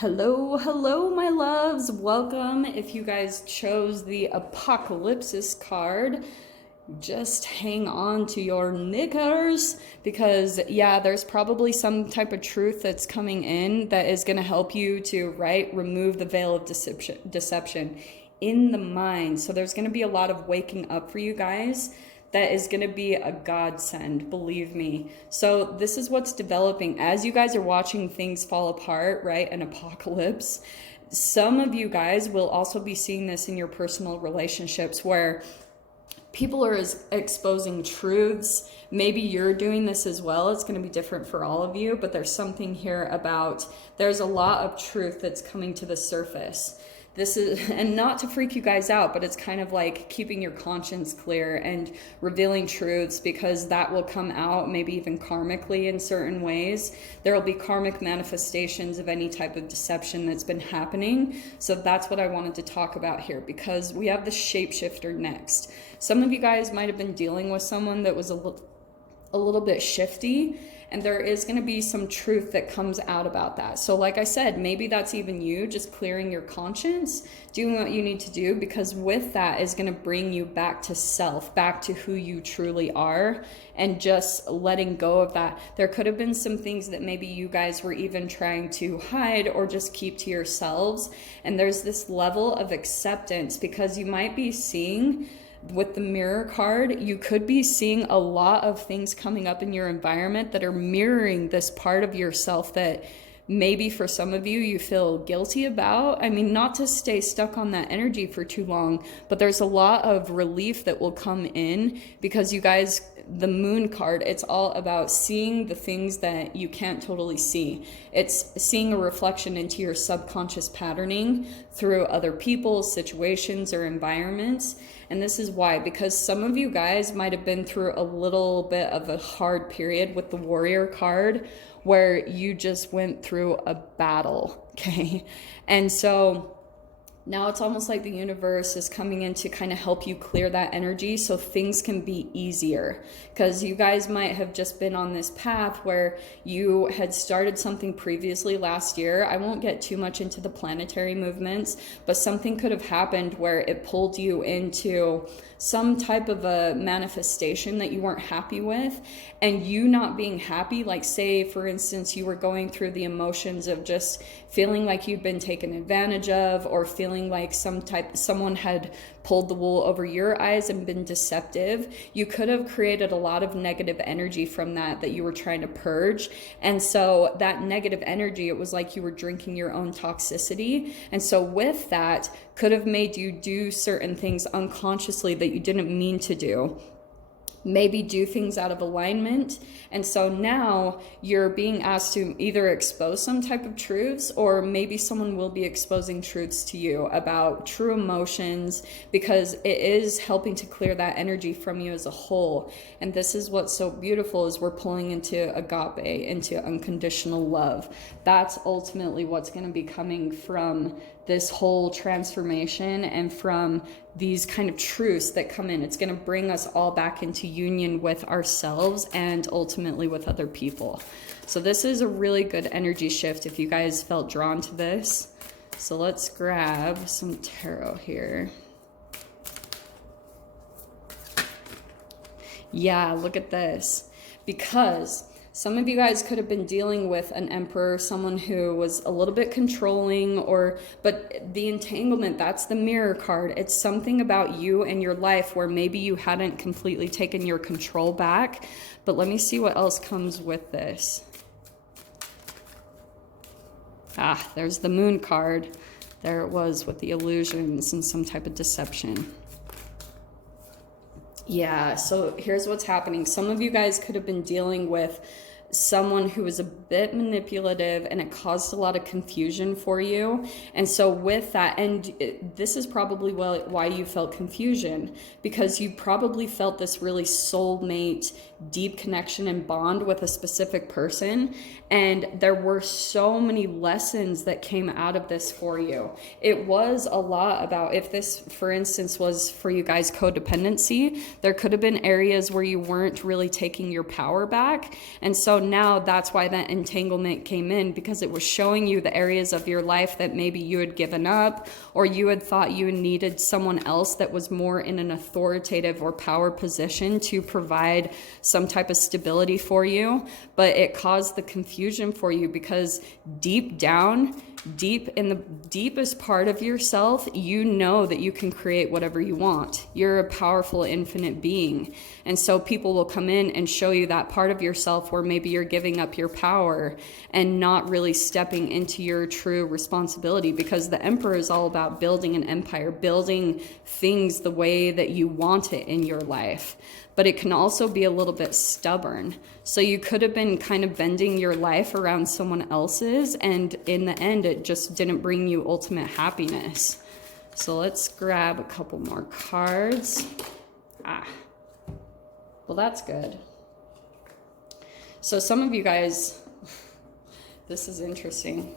Hello, my loves. Welcome. If you guys chose the Apocalypse card, just hang on to your knickers because, yeah, there's probably some type of truth that's coming in that is going to help you to, right, remove the veil of deception in the mind. So there's going to be a lot of waking up for you guys. That is going to be a godsend, believe me. So this is what's developing as you guys are watching things fall apart, right? An apocalypse. Some of you guys will also be seeing this in your personal relationships where people are exposing truths. Maybe you're doing this as well. It's going to be different for all of you, but there's something here about there's a lot of truth that's coming to the surface. This is, and not to freak you guys out, but it's kind of like keeping your conscience clear and revealing truths, because that will come out maybe even karmically in certain ways. There will be karmic manifestations of any type of deception that's been happening. So that's what I wanted to talk about here, because we have the shapeshifter next. Some of you guys might have been dealing with someone that was a little bit shifty, and there is going to be some truth that comes out about that. So like I said, maybe that's even you just clearing your conscience, doing what you need to do, because with that is going to bring you back to self, back to who you truly are, and just letting go of that. There could have been some things that maybe you guys were even trying to hide or just keep to yourselves, and there's this level of acceptance, because you might be seeing with the mirror card, you could be seeing a lot of things coming up in your environment that are mirroring this part of yourself that maybe for some of you, you feel guilty about. I mean, not to stay stuck on that energy for too long, but there's a lot of relief that will come in, because you guys, the moon card, it's all about seeing the things that you can't totally see. It's seeing a reflection into your subconscious patterning through other people, situations, or environments. And this is why, because some of you guys might have been through a little bit of a hard period with the warrior card, where you just went through a battle, okay? And so now it's almost like the universe is coming in to kind of help you clear that energy so things can be easier. Because you guys might have just been on this path where you had started something previously last year. I won't get too much into the planetary movements, but something could have happened where it pulled you into some type of a manifestation that you weren't happy with. And you not being happy, like say, for instance, you were going through the emotions of just feeling like you'd been taken advantage of, or feeling like someone had pulled the wool over your eyes and been deceptive. You could have created a lot of negative energy from that you were trying to purge. And so that negative energy, it was like you were drinking your own toxicity. And so with that, could have made you do certain things unconsciously that you didn't mean to do. Maybe do things out of alignment. And so now you're being asked to either expose some type of truths, or maybe someone will be exposing truths to you about true emotions, because it is helping to clear that energy from you as a whole. And this is what's so beautiful, is we're pulling into agape, into unconditional love. That's ultimately what's going to be coming from this whole transformation, and from these kind of truths that come in. It's going to bring us all back into union with ourselves and ultimately with other people. So this is a really good energy shift if you guys felt drawn to this. So let's grab some tarot here. Yeah, look at this. Because some of you guys could have been dealing with an emperor, someone who was a little bit controlling, but the entanglement, that's the mirror card. It's something about you and your life where maybe you hadn't completely taken your control back. But let me see what else comes with this. There's the moon card. There it was with the illusions and some type of deception. Yeah, so here's what's happening. Some of you guys could have been dealing with someone who was a bit manipulative, and it caused a lot of confusion for you. And so with that, and this is probably why you felt confusion, because you probably felt this really soulmate, deep connection and bond with a specific person. And there were so many lessons that came out of this for you. It was a lot about, if this, for instance, was for you guys codependency, there could have been areas where you weren't really taking your power back. And so so now that's why that entanglement came in, because it was showing you the areas of your life that maybe you had given up, or you had thought you needed someone else that was more in an authoritative or power position to provide some type of stability for you. But it caused the confusion for you because deep down, deep in the deepest part of yourself, you know that you can create whatever you want. You're a powerful, infinite being. And so people will come in and show you that part of yourself where maybe you're giving up your power and not really stepping into your true responsibility, because the Emperor is all about building an empire, building things the way that you want it in your life. But it can also be a little bit stubborn. So you could have been kind of bending your life around someone else's, and in the end, it just didn't bring you ultimate happiness. So let's grab a couple more cards. Well, that's good. So some of you guys, this is interesting.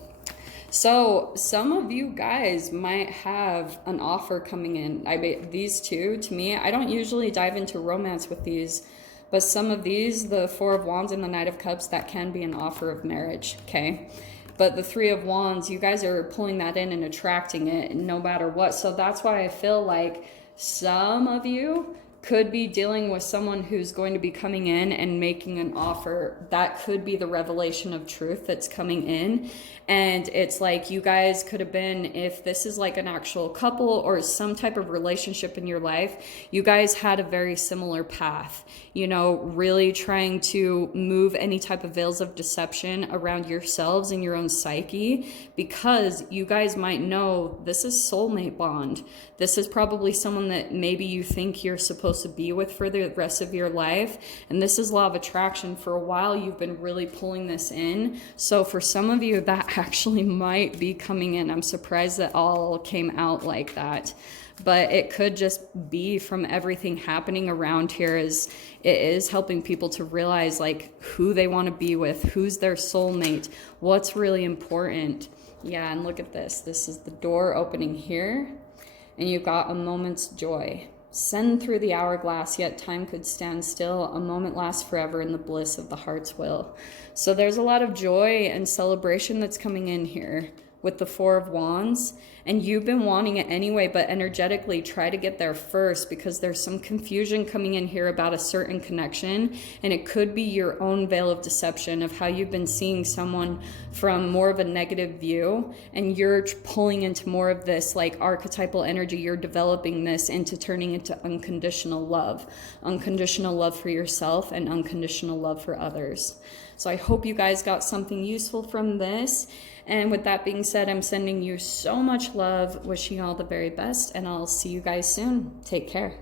So some of you guys might have an offer coming in. I mean, these two, to me, I don't usually dive into romance with these, but some of these, the Four of Wands and the Knight of Cups, that can be an offer of marriage, okay? But the Three of Wands, you guys are pulling that in and attracting it no matter what. So that's why I feel like some of you could be dealing with someone who's going to be coming in and making an offer. That could be the revelation of truth that's coming in. And it's like you guys could have been, if this is like an actual couple or some type of relationship in your life, you guys had a very similar path, you know, really trying to move any type of veils of deception around yourselves and your own psyche, because you guys might know this is soulmate bond. This is probably someone that maybe you think you're supposed to be with for the rest of your life. And this is law of attraction. For a while, you've been really pulling this in. So for some of you, that actually might be coming in. I'm surprised that all came out like that. But it could just be from everything happening around here, is it is helping people to realize like who they want to be with, who's their soulmate, what's really important. Yeah, and look at this. This is the door opening here. And you've got a moment's joy. Send through the hourglass, yet time could stand still. A moment lasts forever in the bliss of the heart's will. So there's a lot of joy and celebration that's coming in here with the Four of Wands. And you've been wanting it anyway, but energetically try to get there first, because there's some confusion coming in here about a certain connection. And it could be your own veil of deception of how you've been seeing someone from more of a negative view, and you're pulling into more of this like archetypal energy. You're developing this into turning into unconditional love for yourself and unconditional love for others. So I hope you guys got something useful from this. And with that being said, I'm sending you so much love, wishing you all the very best, and I'll see you guys soon. Take care.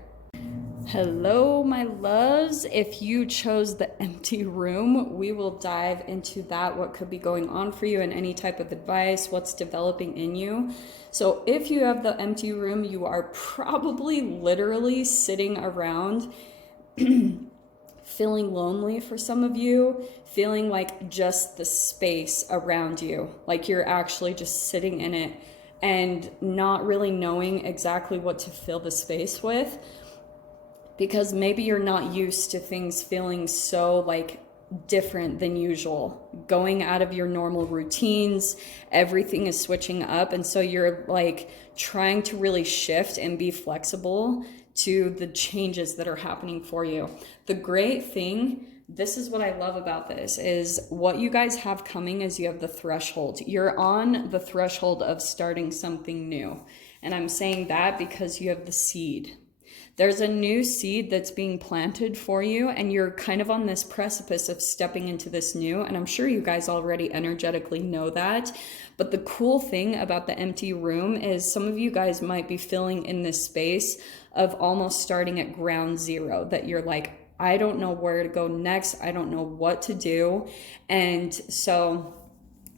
Hello, my loves. If you chose the empty room, we will dive into that, what could be going on for you, and any type of advice, what's developing in you. So if you have the empty room, you are probably literally sitting around feeling lonely for some of you, feeling like just the space around you, like you're actually just sitting in it and not really knowing exactly what to fill the space with, because maybe you're not used to things feeling so like different than usual, going out of your normal routines. Everything is switching up, and so you're like trying to really shift and be flexible to the changes that are happening for you. The great thing, this is what I love about this, is what you guys have coming is you have the threshold. You're on the threshold of starting something new. And I'm saying that because you have the seed. There's a new seed that's being planted for you, and you're kind of on this precipice of stepping into this new, and I'm sure you guys already energetically know that. But the cool thing about the empty room is some of you guys might be feeling in this space of almost starting at ground zero, that you're like, I don't know where to go next. I don't know what to do. And so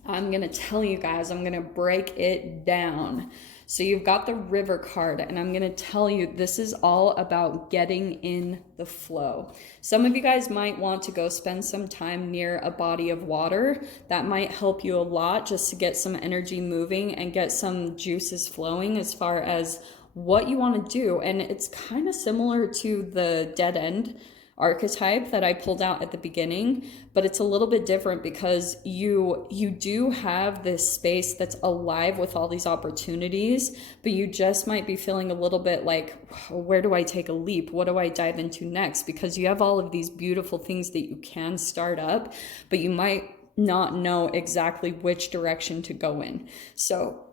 I'm going to tell you guys, I'm going to break it down. So you've got the River card, and I'm going to tell you this is all about getting in the flow. Some of you guys might want to go spend some time near a body of water. That might help you a lot just to get some energy moving and get some juices flowing as far as what you want to do. And it's kind of similar to the dead end archetype that I pulled out at the beginning, but it's a little bit different because you do have this space that's alive with all these opportunities, but you just might be feeling a little bit like, where do I take a leap? What do I dive into next? Because you have all of these beautiful things that you can start up, but you might not know exactly which direction to go in. So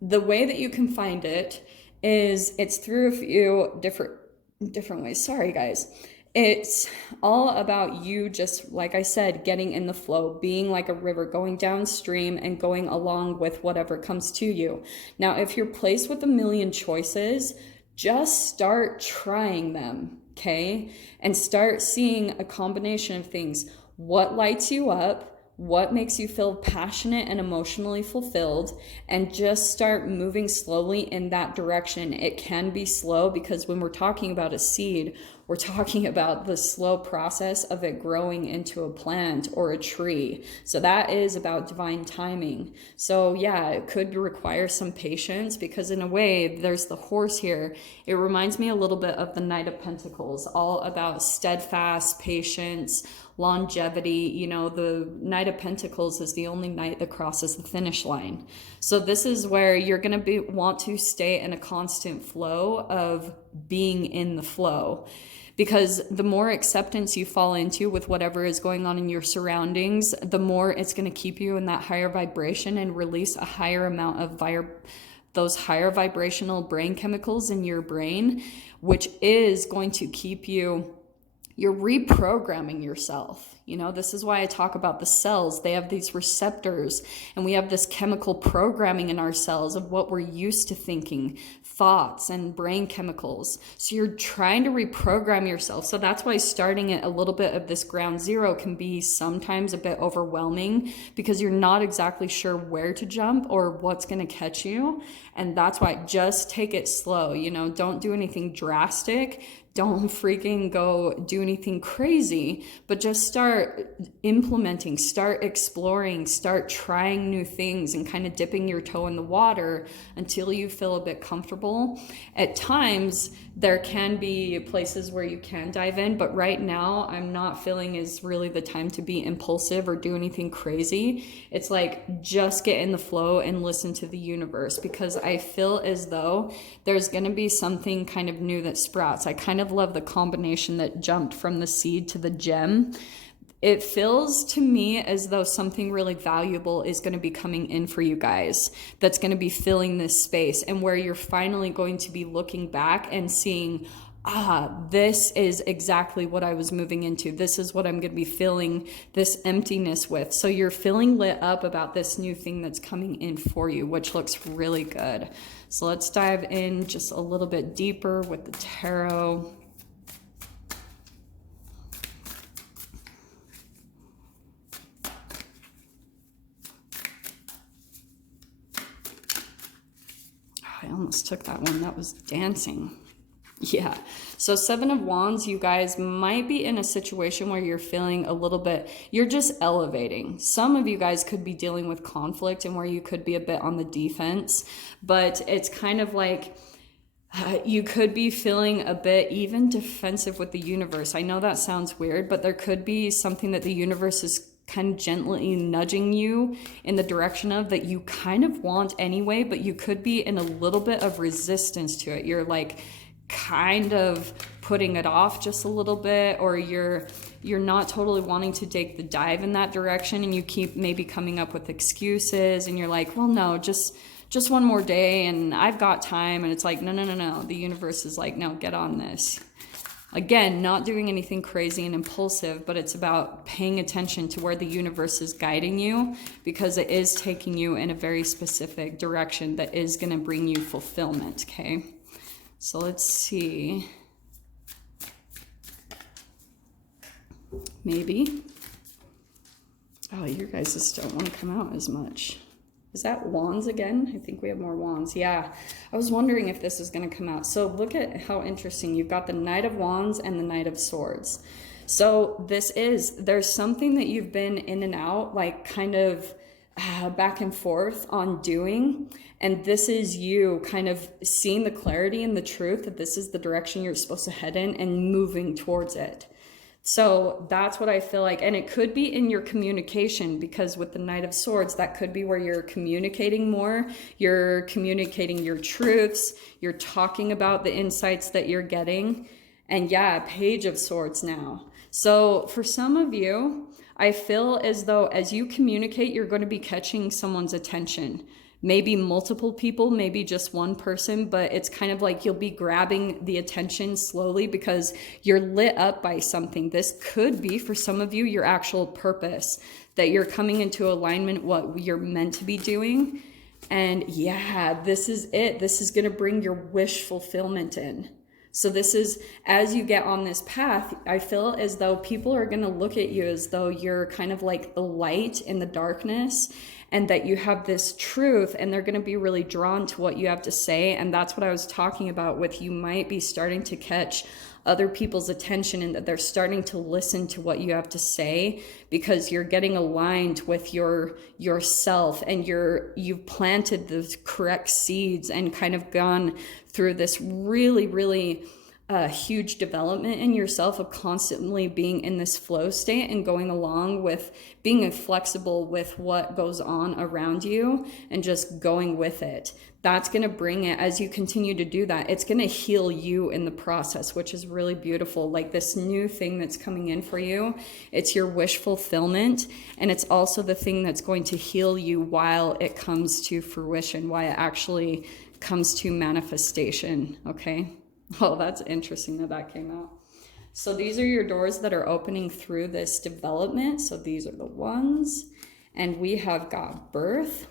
the way that you can find it is it's through a few different ways. Sorry, guys. It's all about you, just like I said, getting in the flow, being like a river, going downstream and going along with whatever comes to you. Now, if you're placed with a million choices, just start trying them, okay? And start seeing a combination of things. What lights you up? What makes you feel passionate and emotionally fulfilled, and just start moving slowly in that direction. It can be slow because when we're talking about a seed, we're talking about the slow process of it growing into a plant or a tree. So that is about divine timing. So yeah, it could require some patience because in a way, there's the horse here. It reminds me a little bit of the Knight of Pentacles, all about steadfast patience, longevity. You know, the Knight of Pentacles is the only knight that crosses the finish line. So this is where you're going to want to stay in a constant flow of being in the flow, because the more acceptance you fall into with whatever is going on in your surroundings, the more it's going to keep you in that higher vibration and release a higher amount of those higher vibrational brain chemicals in your brain, which is going to keep you're reprogramming yourself. You know, this is why I talk about the cells. They have these receptors, and we have this chemical programming in our cells of what we're used to thinking, thoughts and brain chemicals. So you're trying to reprogram yourself. So that's why starting at a little bit of this ground zero can be sometimes a bit overwhelming, because you're not exactly sure where to jump or what's going to catch you. And that's why just take it slow. You know, don't do anything drastic. Don't freaking go do anything crazy, but just start implementing, start exploring, start trying new things and kind of dipping your toe in the water until you feel a bit comfortable. At times, there can be places where you can dive in, but right now I'm not feeling is really the time to be impulsive or do anything crazy. It's like, just get in the flow and listen to the universe, because I feel as though there's going to be something kind of new that sprouts. I kind of love the combination that jumped from the seed to the gem. It feels to me as though something really valuable is going to be coming in for you guys, that's going to be filling this space, and where you're finally going to be looking back and seeing, this is exactly what I was moving into. This is what I'm going to be filling this emptiness with. So you're feeling lit up about this new thing that's coming in for you, which looks really good. So let's dive in just a little bit deeper with the tarot. I almost took that one. That was dancing. Yeah. So 7 of Wands, you guys might be in a situation where you're feeling a little bit, you're just elevating. Some of you guys could be dealing with conflict and where you could be a bit on the defense, but it's kind of like you could be feeling a bit even defensive with the universe. I know that sounds weird, but there could be something that the universe is kind of gently nudging you in the direction of that you kind of want anyway, but you could be in a little bit of resistance to it. You're like kind of putting it off just a little bit, or you're not totally wanting to take the dive in that direction, and you keep maybe coming up with excuses, and you're like, well, no, just one more day and I've got time. And it's like, no. The universe is like, no, get on this. Again, not doing anything crazy and impulsive, but it's about paying attention to where the universe is guiding you, because it is taking you in a very specific direction that is going to bring you fulfillment, okay? So let's see. Maybe. Oh, you guys just don't want to come out as much. Is that Wands again? I think we have more Wands. Yeah, I was wondering if this is going to come out. So look at how interesting. You've got the Knight of Wands and the Knight of Swords. So there's something that you've been in and out, like kind of back and forth on doing. And this is you kind of seeing the clarity and the truth that this is the direction you're supposed to head in and moving towards it. So that's what I feel like. And it could be in your communication, because with the Knight of Swords, that could be where you're communicating more. You're communicating your truths. You're talking about the insights that you're getting. And yeah, Page of Swords now. So for some of you, I feel as though as you communicate, you're going to be catching someone's attention. Maybe multiple people, maybe just one person, but it's kind of like you'll be grabbing the attention slowly because you're lit up by something. This could be, for some of you, your actual purpose, that you're coming into alignment, what you're meant to be doing. And yeah, this is it. This is going to bring your wish fulfillment in. So this is, as you get on this path, I feel as though people are going to look at you as though you're kind of like the light in the darkness, and that you have this truth, and they're going to be really drawn to what you have to say. And that's what I was talking about with, you might be starting to catch other people's attention, and that they're starting to listen to what you have to say, because you're getting aligned with yourself, and you've planted the correct seeds and kind of gone through this really, really huge development in yourself of constantly being in this flow state and going along with being flexible with what goes on around you and just going with it. That's going to bring it, as you continue to do that, it's going to heal you in the process, which is really beautiful. Like this new thing that's coming in for you, it's your wish fulfillment, and it's also the thing that's going to heal you while it comes to fruition, while it actually comes to manifestation. Okay. Oh, that's interesting that that came out. So these are your doors that are opening through this development. So these are the ones. And we have got birth.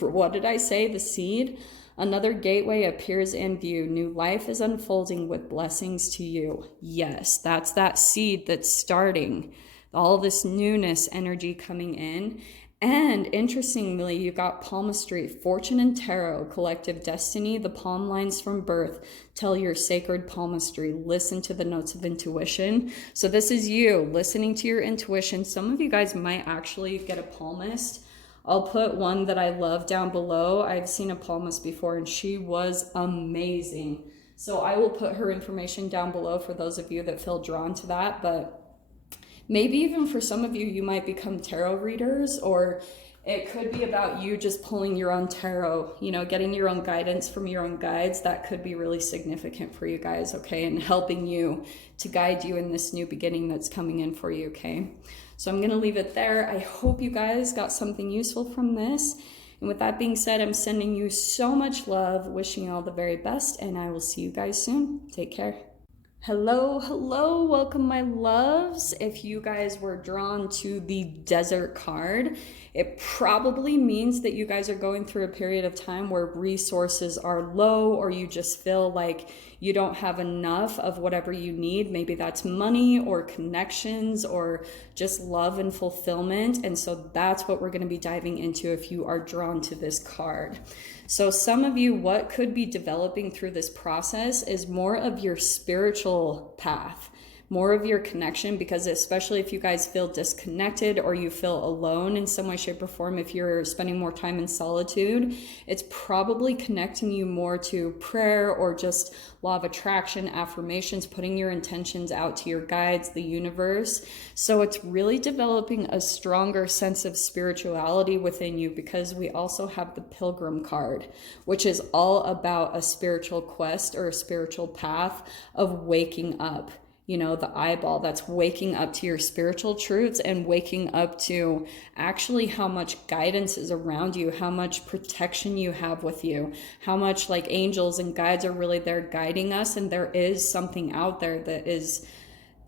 What did I say? The seed. Another gateway appears in view. New life is unfolding with blessings to you. Yes, that's that seed that's starting. All this newness energy coming in. And interestingly, you got palmistry, fortune and tarot, collective destiny, the palm lines from birth. Tell your sacred palmistry. Listen to the notes of intuition. So this is you listening to your intuition. Some of you guys might actually get a palmist. I'll put one that I love down below. I've seen a palmist before, and she was amazing. So I will put her information down below for those of you that feel drawn to that. But maybe even for some of you, you might become tarot readers, or it could be about you just pulling your own tarot, you know, getting your own guidance from your own guides. That could be really significant for you guys, okay? And helping you to guide you in this new beginning that's coming in for you, okay? So I'm going to leave it there. I hope you guys got something useful from this. And with that being said, I'm sending you so much love, wishing you all the very best, and I will see you guys soon. Take care. Hello, hello, welcome my loves. If you guys were drawn to the desert card, it probably means that you guys are going through a period of time where resources are low, or you just feel like you don't have enough of whatever you need. Maybe that's money or connections or just love and fulfillment. And so that's what we're going to be diving into if you are drawn to this card. So some of you, what could be developing through this process is more of your spiritual path, more of your connection, because especially if you guys feel disconnected or you feel alone in some way, shape, or form, if you're spending more time in solitude, it's probably connecting you more to prayer or just law of attraction, affirmations, putting your intentions out to your guides, the universe. So it's really developing a stronger sense of spirituality within you, because we also have the Pilgrim card, which is all about a spiritual quest or a spiritual path of waking up. You know, the eyeball, that's waking up to your spiritual truths and waking up to actually how much guidance is around you, how much protection you have with you, how much like angels and guides are really there guiding us. And there is something out there that is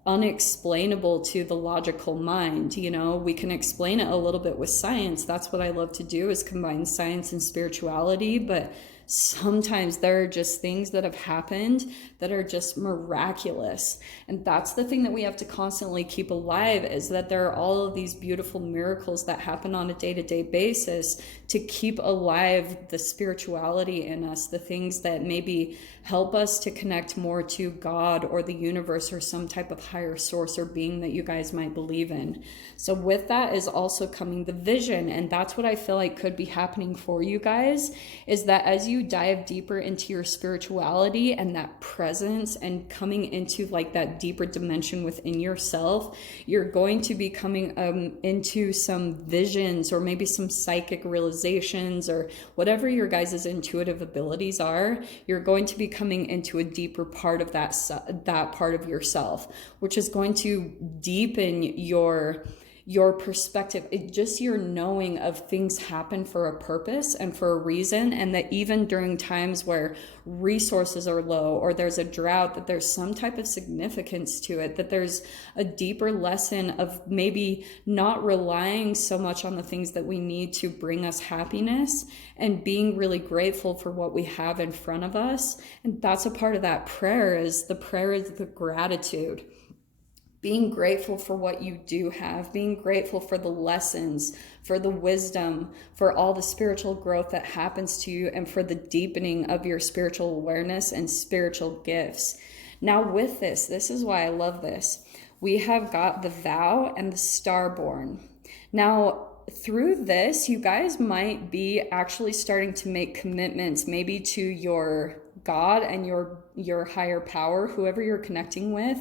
unexplainable to the logical mind. You know, we can explain it a little bit with science. That's what I love to do, is combine science and spirituality. But sometimes there are just things that have happened that are just miraculous. And that's the thing that we have to constantly keep alive, is that there are all of these beautiful miracles that happen on a day-to-day basis to keep alive the spirituality in us, the things that maybe help us to connect more to God or the universe or some type of higher source or being that you guys might believe in. So with that is also coming the vision. And that's what I feel like could be happening for you guys, is that as you you dive deeper into your spirituality and that presence and coming into like that deeper dimension within yourself, you're going to be coming into some visions or maybe some psychic realizations or whatever your guys' intuitive abilities are. You're going to be coming into a deeper part of that part of yourself, which is going to deepen your perspective, just your knowing of things happen for a purpose and for a reason, and that even during times where resources are low or there's a drought, that there's some type of significance to it, that there's a deeper lesson of maybe not relying so much on the things that we need to bring us happiness and being really grateful for what we have in front of us. And that's a part of that prayer, is the gratitude. Being grateful for what you do have, being grateful for the lessons, for the wisdom, for all the spiritual growth that happens to you, and for the deepening of your spiritual awareness and spiritual gifts. Now with this is why I love this. We have got the vow and the starborn. Now, through this, you guys might be actually starting to make commitments, maybe to your God and your higher power, whoever you're connecting with.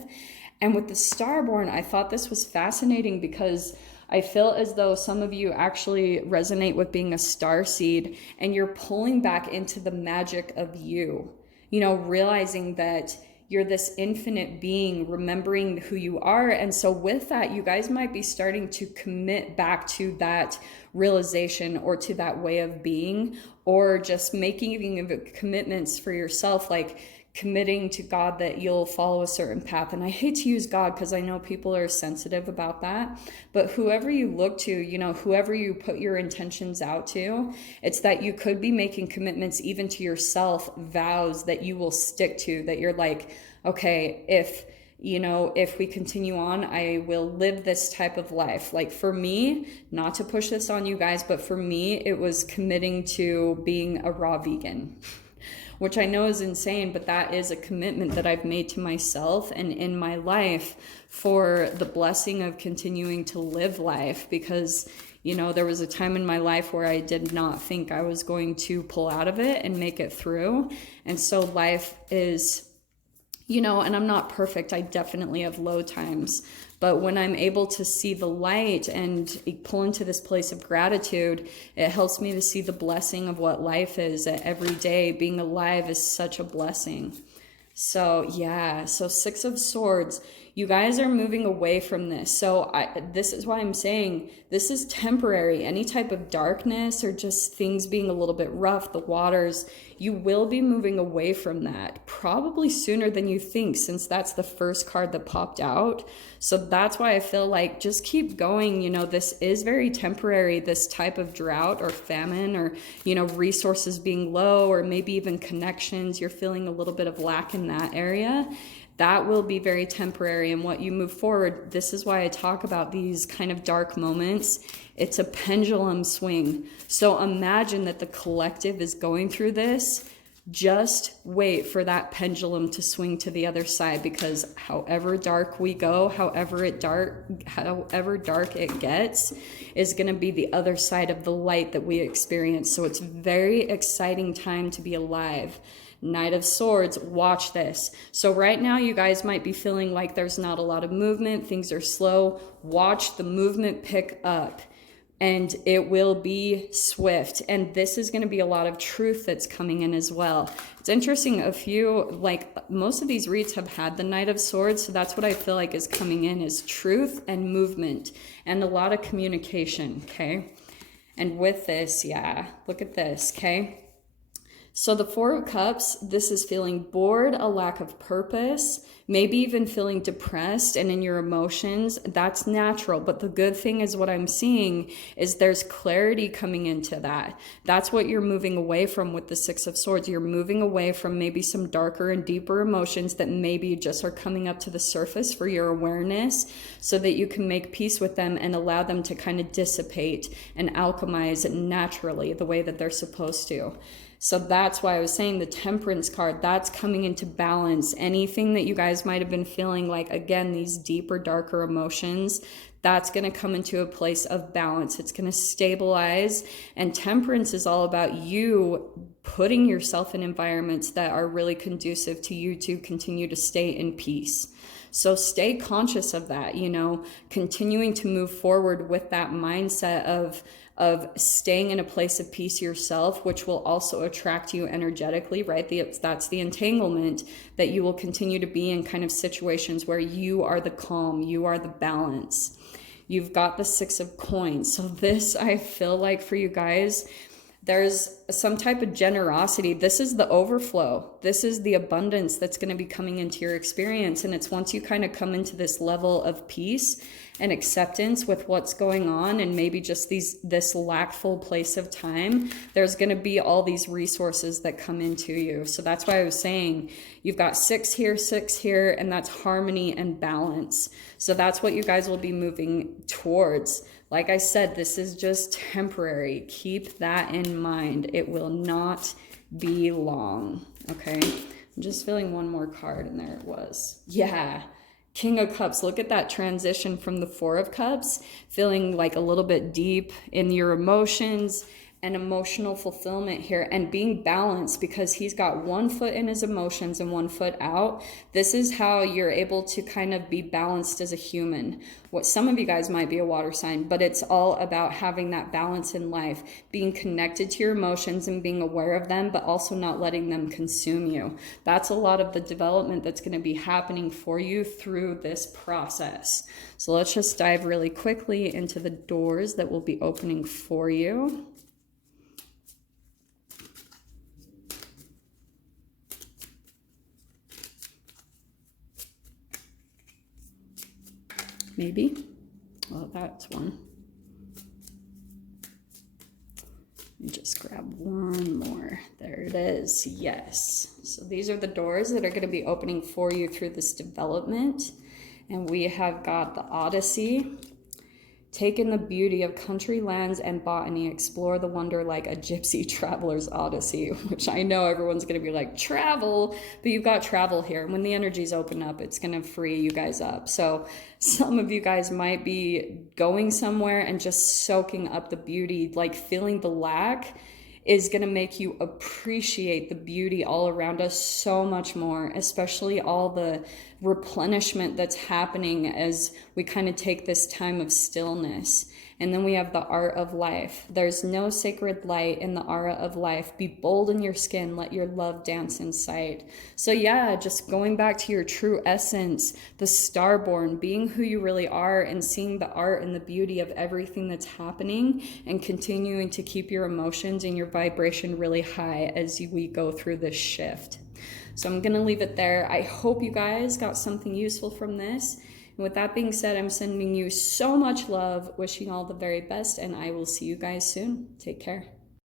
And with the starborn, I thought this was fascinating because I feel as though some of you actually resonate with being a starseed, and you're pulling back into the magic of you, realizing that you're this infinite being, remembering who you are. And so with that, you guys might be starting to commit back to that realization or to that way of being, or just making commitments for yourself, like committing to God that you'll follow a certain path. And I hate to use God because I know people are sensitive about that, but whoever you look to, whoever you put your intentions out to, it's that you could be making commitments even to yourself, vows that you will stick to, that you're like, okay, if we continue on, I will live this type of life. Like for me, not to push this on you guys, but for me, it was committing to being a raw vegan, which I know is insane, but that is a commitment that I've made to myself and in my life for the blessing of continuing to live life. Because, there was a time in my life where I did not think I was going to pull out of it and make it through. And so life is, and I'm not perfect. I definitely have low times. But when I'm able to see the light and pull into this place of gratitude, it helps me to see the blessing of what life is. That every day being alive is such a blessing. So yeah, so Six of Swords, you guys are moving away from this. So this is why I'm saying this is temporary. Any type of darkness or just things being a little bit rough, the waters, you will be moving away from that probably sooner than you think, since that's the first card that popped out. So that's why I feel like just keep going. This is very temporary, this type of drought or famine or, resources being low, or maybe even connections. You're feeling a little bit of lack in that area. That will be very temporary. And what you move forward, this is why I talk about these kind of dark moments. It's a pendulum swing. So imagine that the collective is going through this. Just wait for that pendulum to swing to the other side, because however dark we go, however dark it gets, is going to be the other side of the light that we experience. So it's very exciting time to be alive. Knight of Swords, watch this. So right now you guys might be feeling like there's not a lot of movement, things are slow. Watch the movement pick up, and it will be swift. And this is going to be a lot of truth that's coming in as well. It's interesting, most of these reads have had the Knight of Swords, so that's what I feel like is coming in, is truth and movement and a lot of communication, okay? And with this, yeah, look at this, okay? So the Four of Cups, this is feeling bored, a lack of purpose, maybe even feeling depressed and in your emotions. That's natural. But the good thing is what I'm seeing is there's clarity coming into that. That's what you're moving away from with the Six of Swords. You're moving away from maybe some darker and deeper emotions that maybe just are coming up to the surface for your awareness, so that you can make peace with them and allow them to kind of dissipate and alchemize naturally the way that they're supposed to. So that's why I was saying the Temperance card, that's coming into balance. Anything that you guys might have been feeling like, again, these deeper, darker emotions, that's going to come into a place of balance. It's going to stabilize. And Temperance is all about you putting yourself in environments that are really conducive to you to continue to stay in peace. So stay conscious of that, you know, continuing to move forward with that mindset of staying in a place of peace yourself, which will also attract you energetically, right? That's the entanglement, that you will continue to be in kind of situations where you are the calm, you are the balance. You've got the 6 of coins. So this, I feel like for you guys, there's some type of generosity. This is the overflow. This is the abundance that's going to be coming into your experience. And it's once you kind of come into this level of peace and acceptance with what's going on, and maybe just this lackful place of time, there's going to be all these resources that come into you. So that's why I was saying you've got 6 here, and that's harmony and balance. So that's what you guys will be moving towards. Like I said, this is just temporary. Keep that in mind. It will not be long, okay? I'm just feeling one more card, and there it was. Yeah, King of Cups. Look at that transition from the 4 of Cups, feeling like a little bit deep in your emotions and emotional fulfillment here, and being balanced, because he's got 1 foot in his emotions and 1 foot out. This is how you're able to kind of be balanced as a human. What some of you guys might be a water sign, but it's all about having that balance in life, being connected to your emotions and being aware of them, but also not letting them consume you. That's a lot of the development that's going to be happening for you through this process. So let's just dive really quickly into the doors that will be opening for you. Maybe. Well, that's one. Let me just grab one more. There it is. Yes. So these are the doors that are going to be opening for you through this development. And we have got the Odyssey. Take in the beauty of country lands and botany. Explore the wonder like a gypsy traveler's odyssey, which I know everyone's going to be like, travel, but you've got travel here. When the energies open up, it's going to free you guys up. So some of you guys might be going somewhere and just soaking up the beauty, like feeling the lack is going to make you appreciate the beauty all around us so much more, especially all the replenishment that's happening as we kind of take this time of stillness. And then we have the art of life. There's no sacred light in the aura of life. Be bold in your skin. Let your love dance in sight. So yeah, just going back to your true essence, the starborn, being who you really are, and seeing the art and the beauty of everything that's happening, and continuing to keep your emotions and your vibration really high as we go through this shift. So I'm going to leave it there. I hope you guys got something useful from this. And with that being said, I'm sending you so much love, wishing all the very best, and I will see you guys soon. Take care.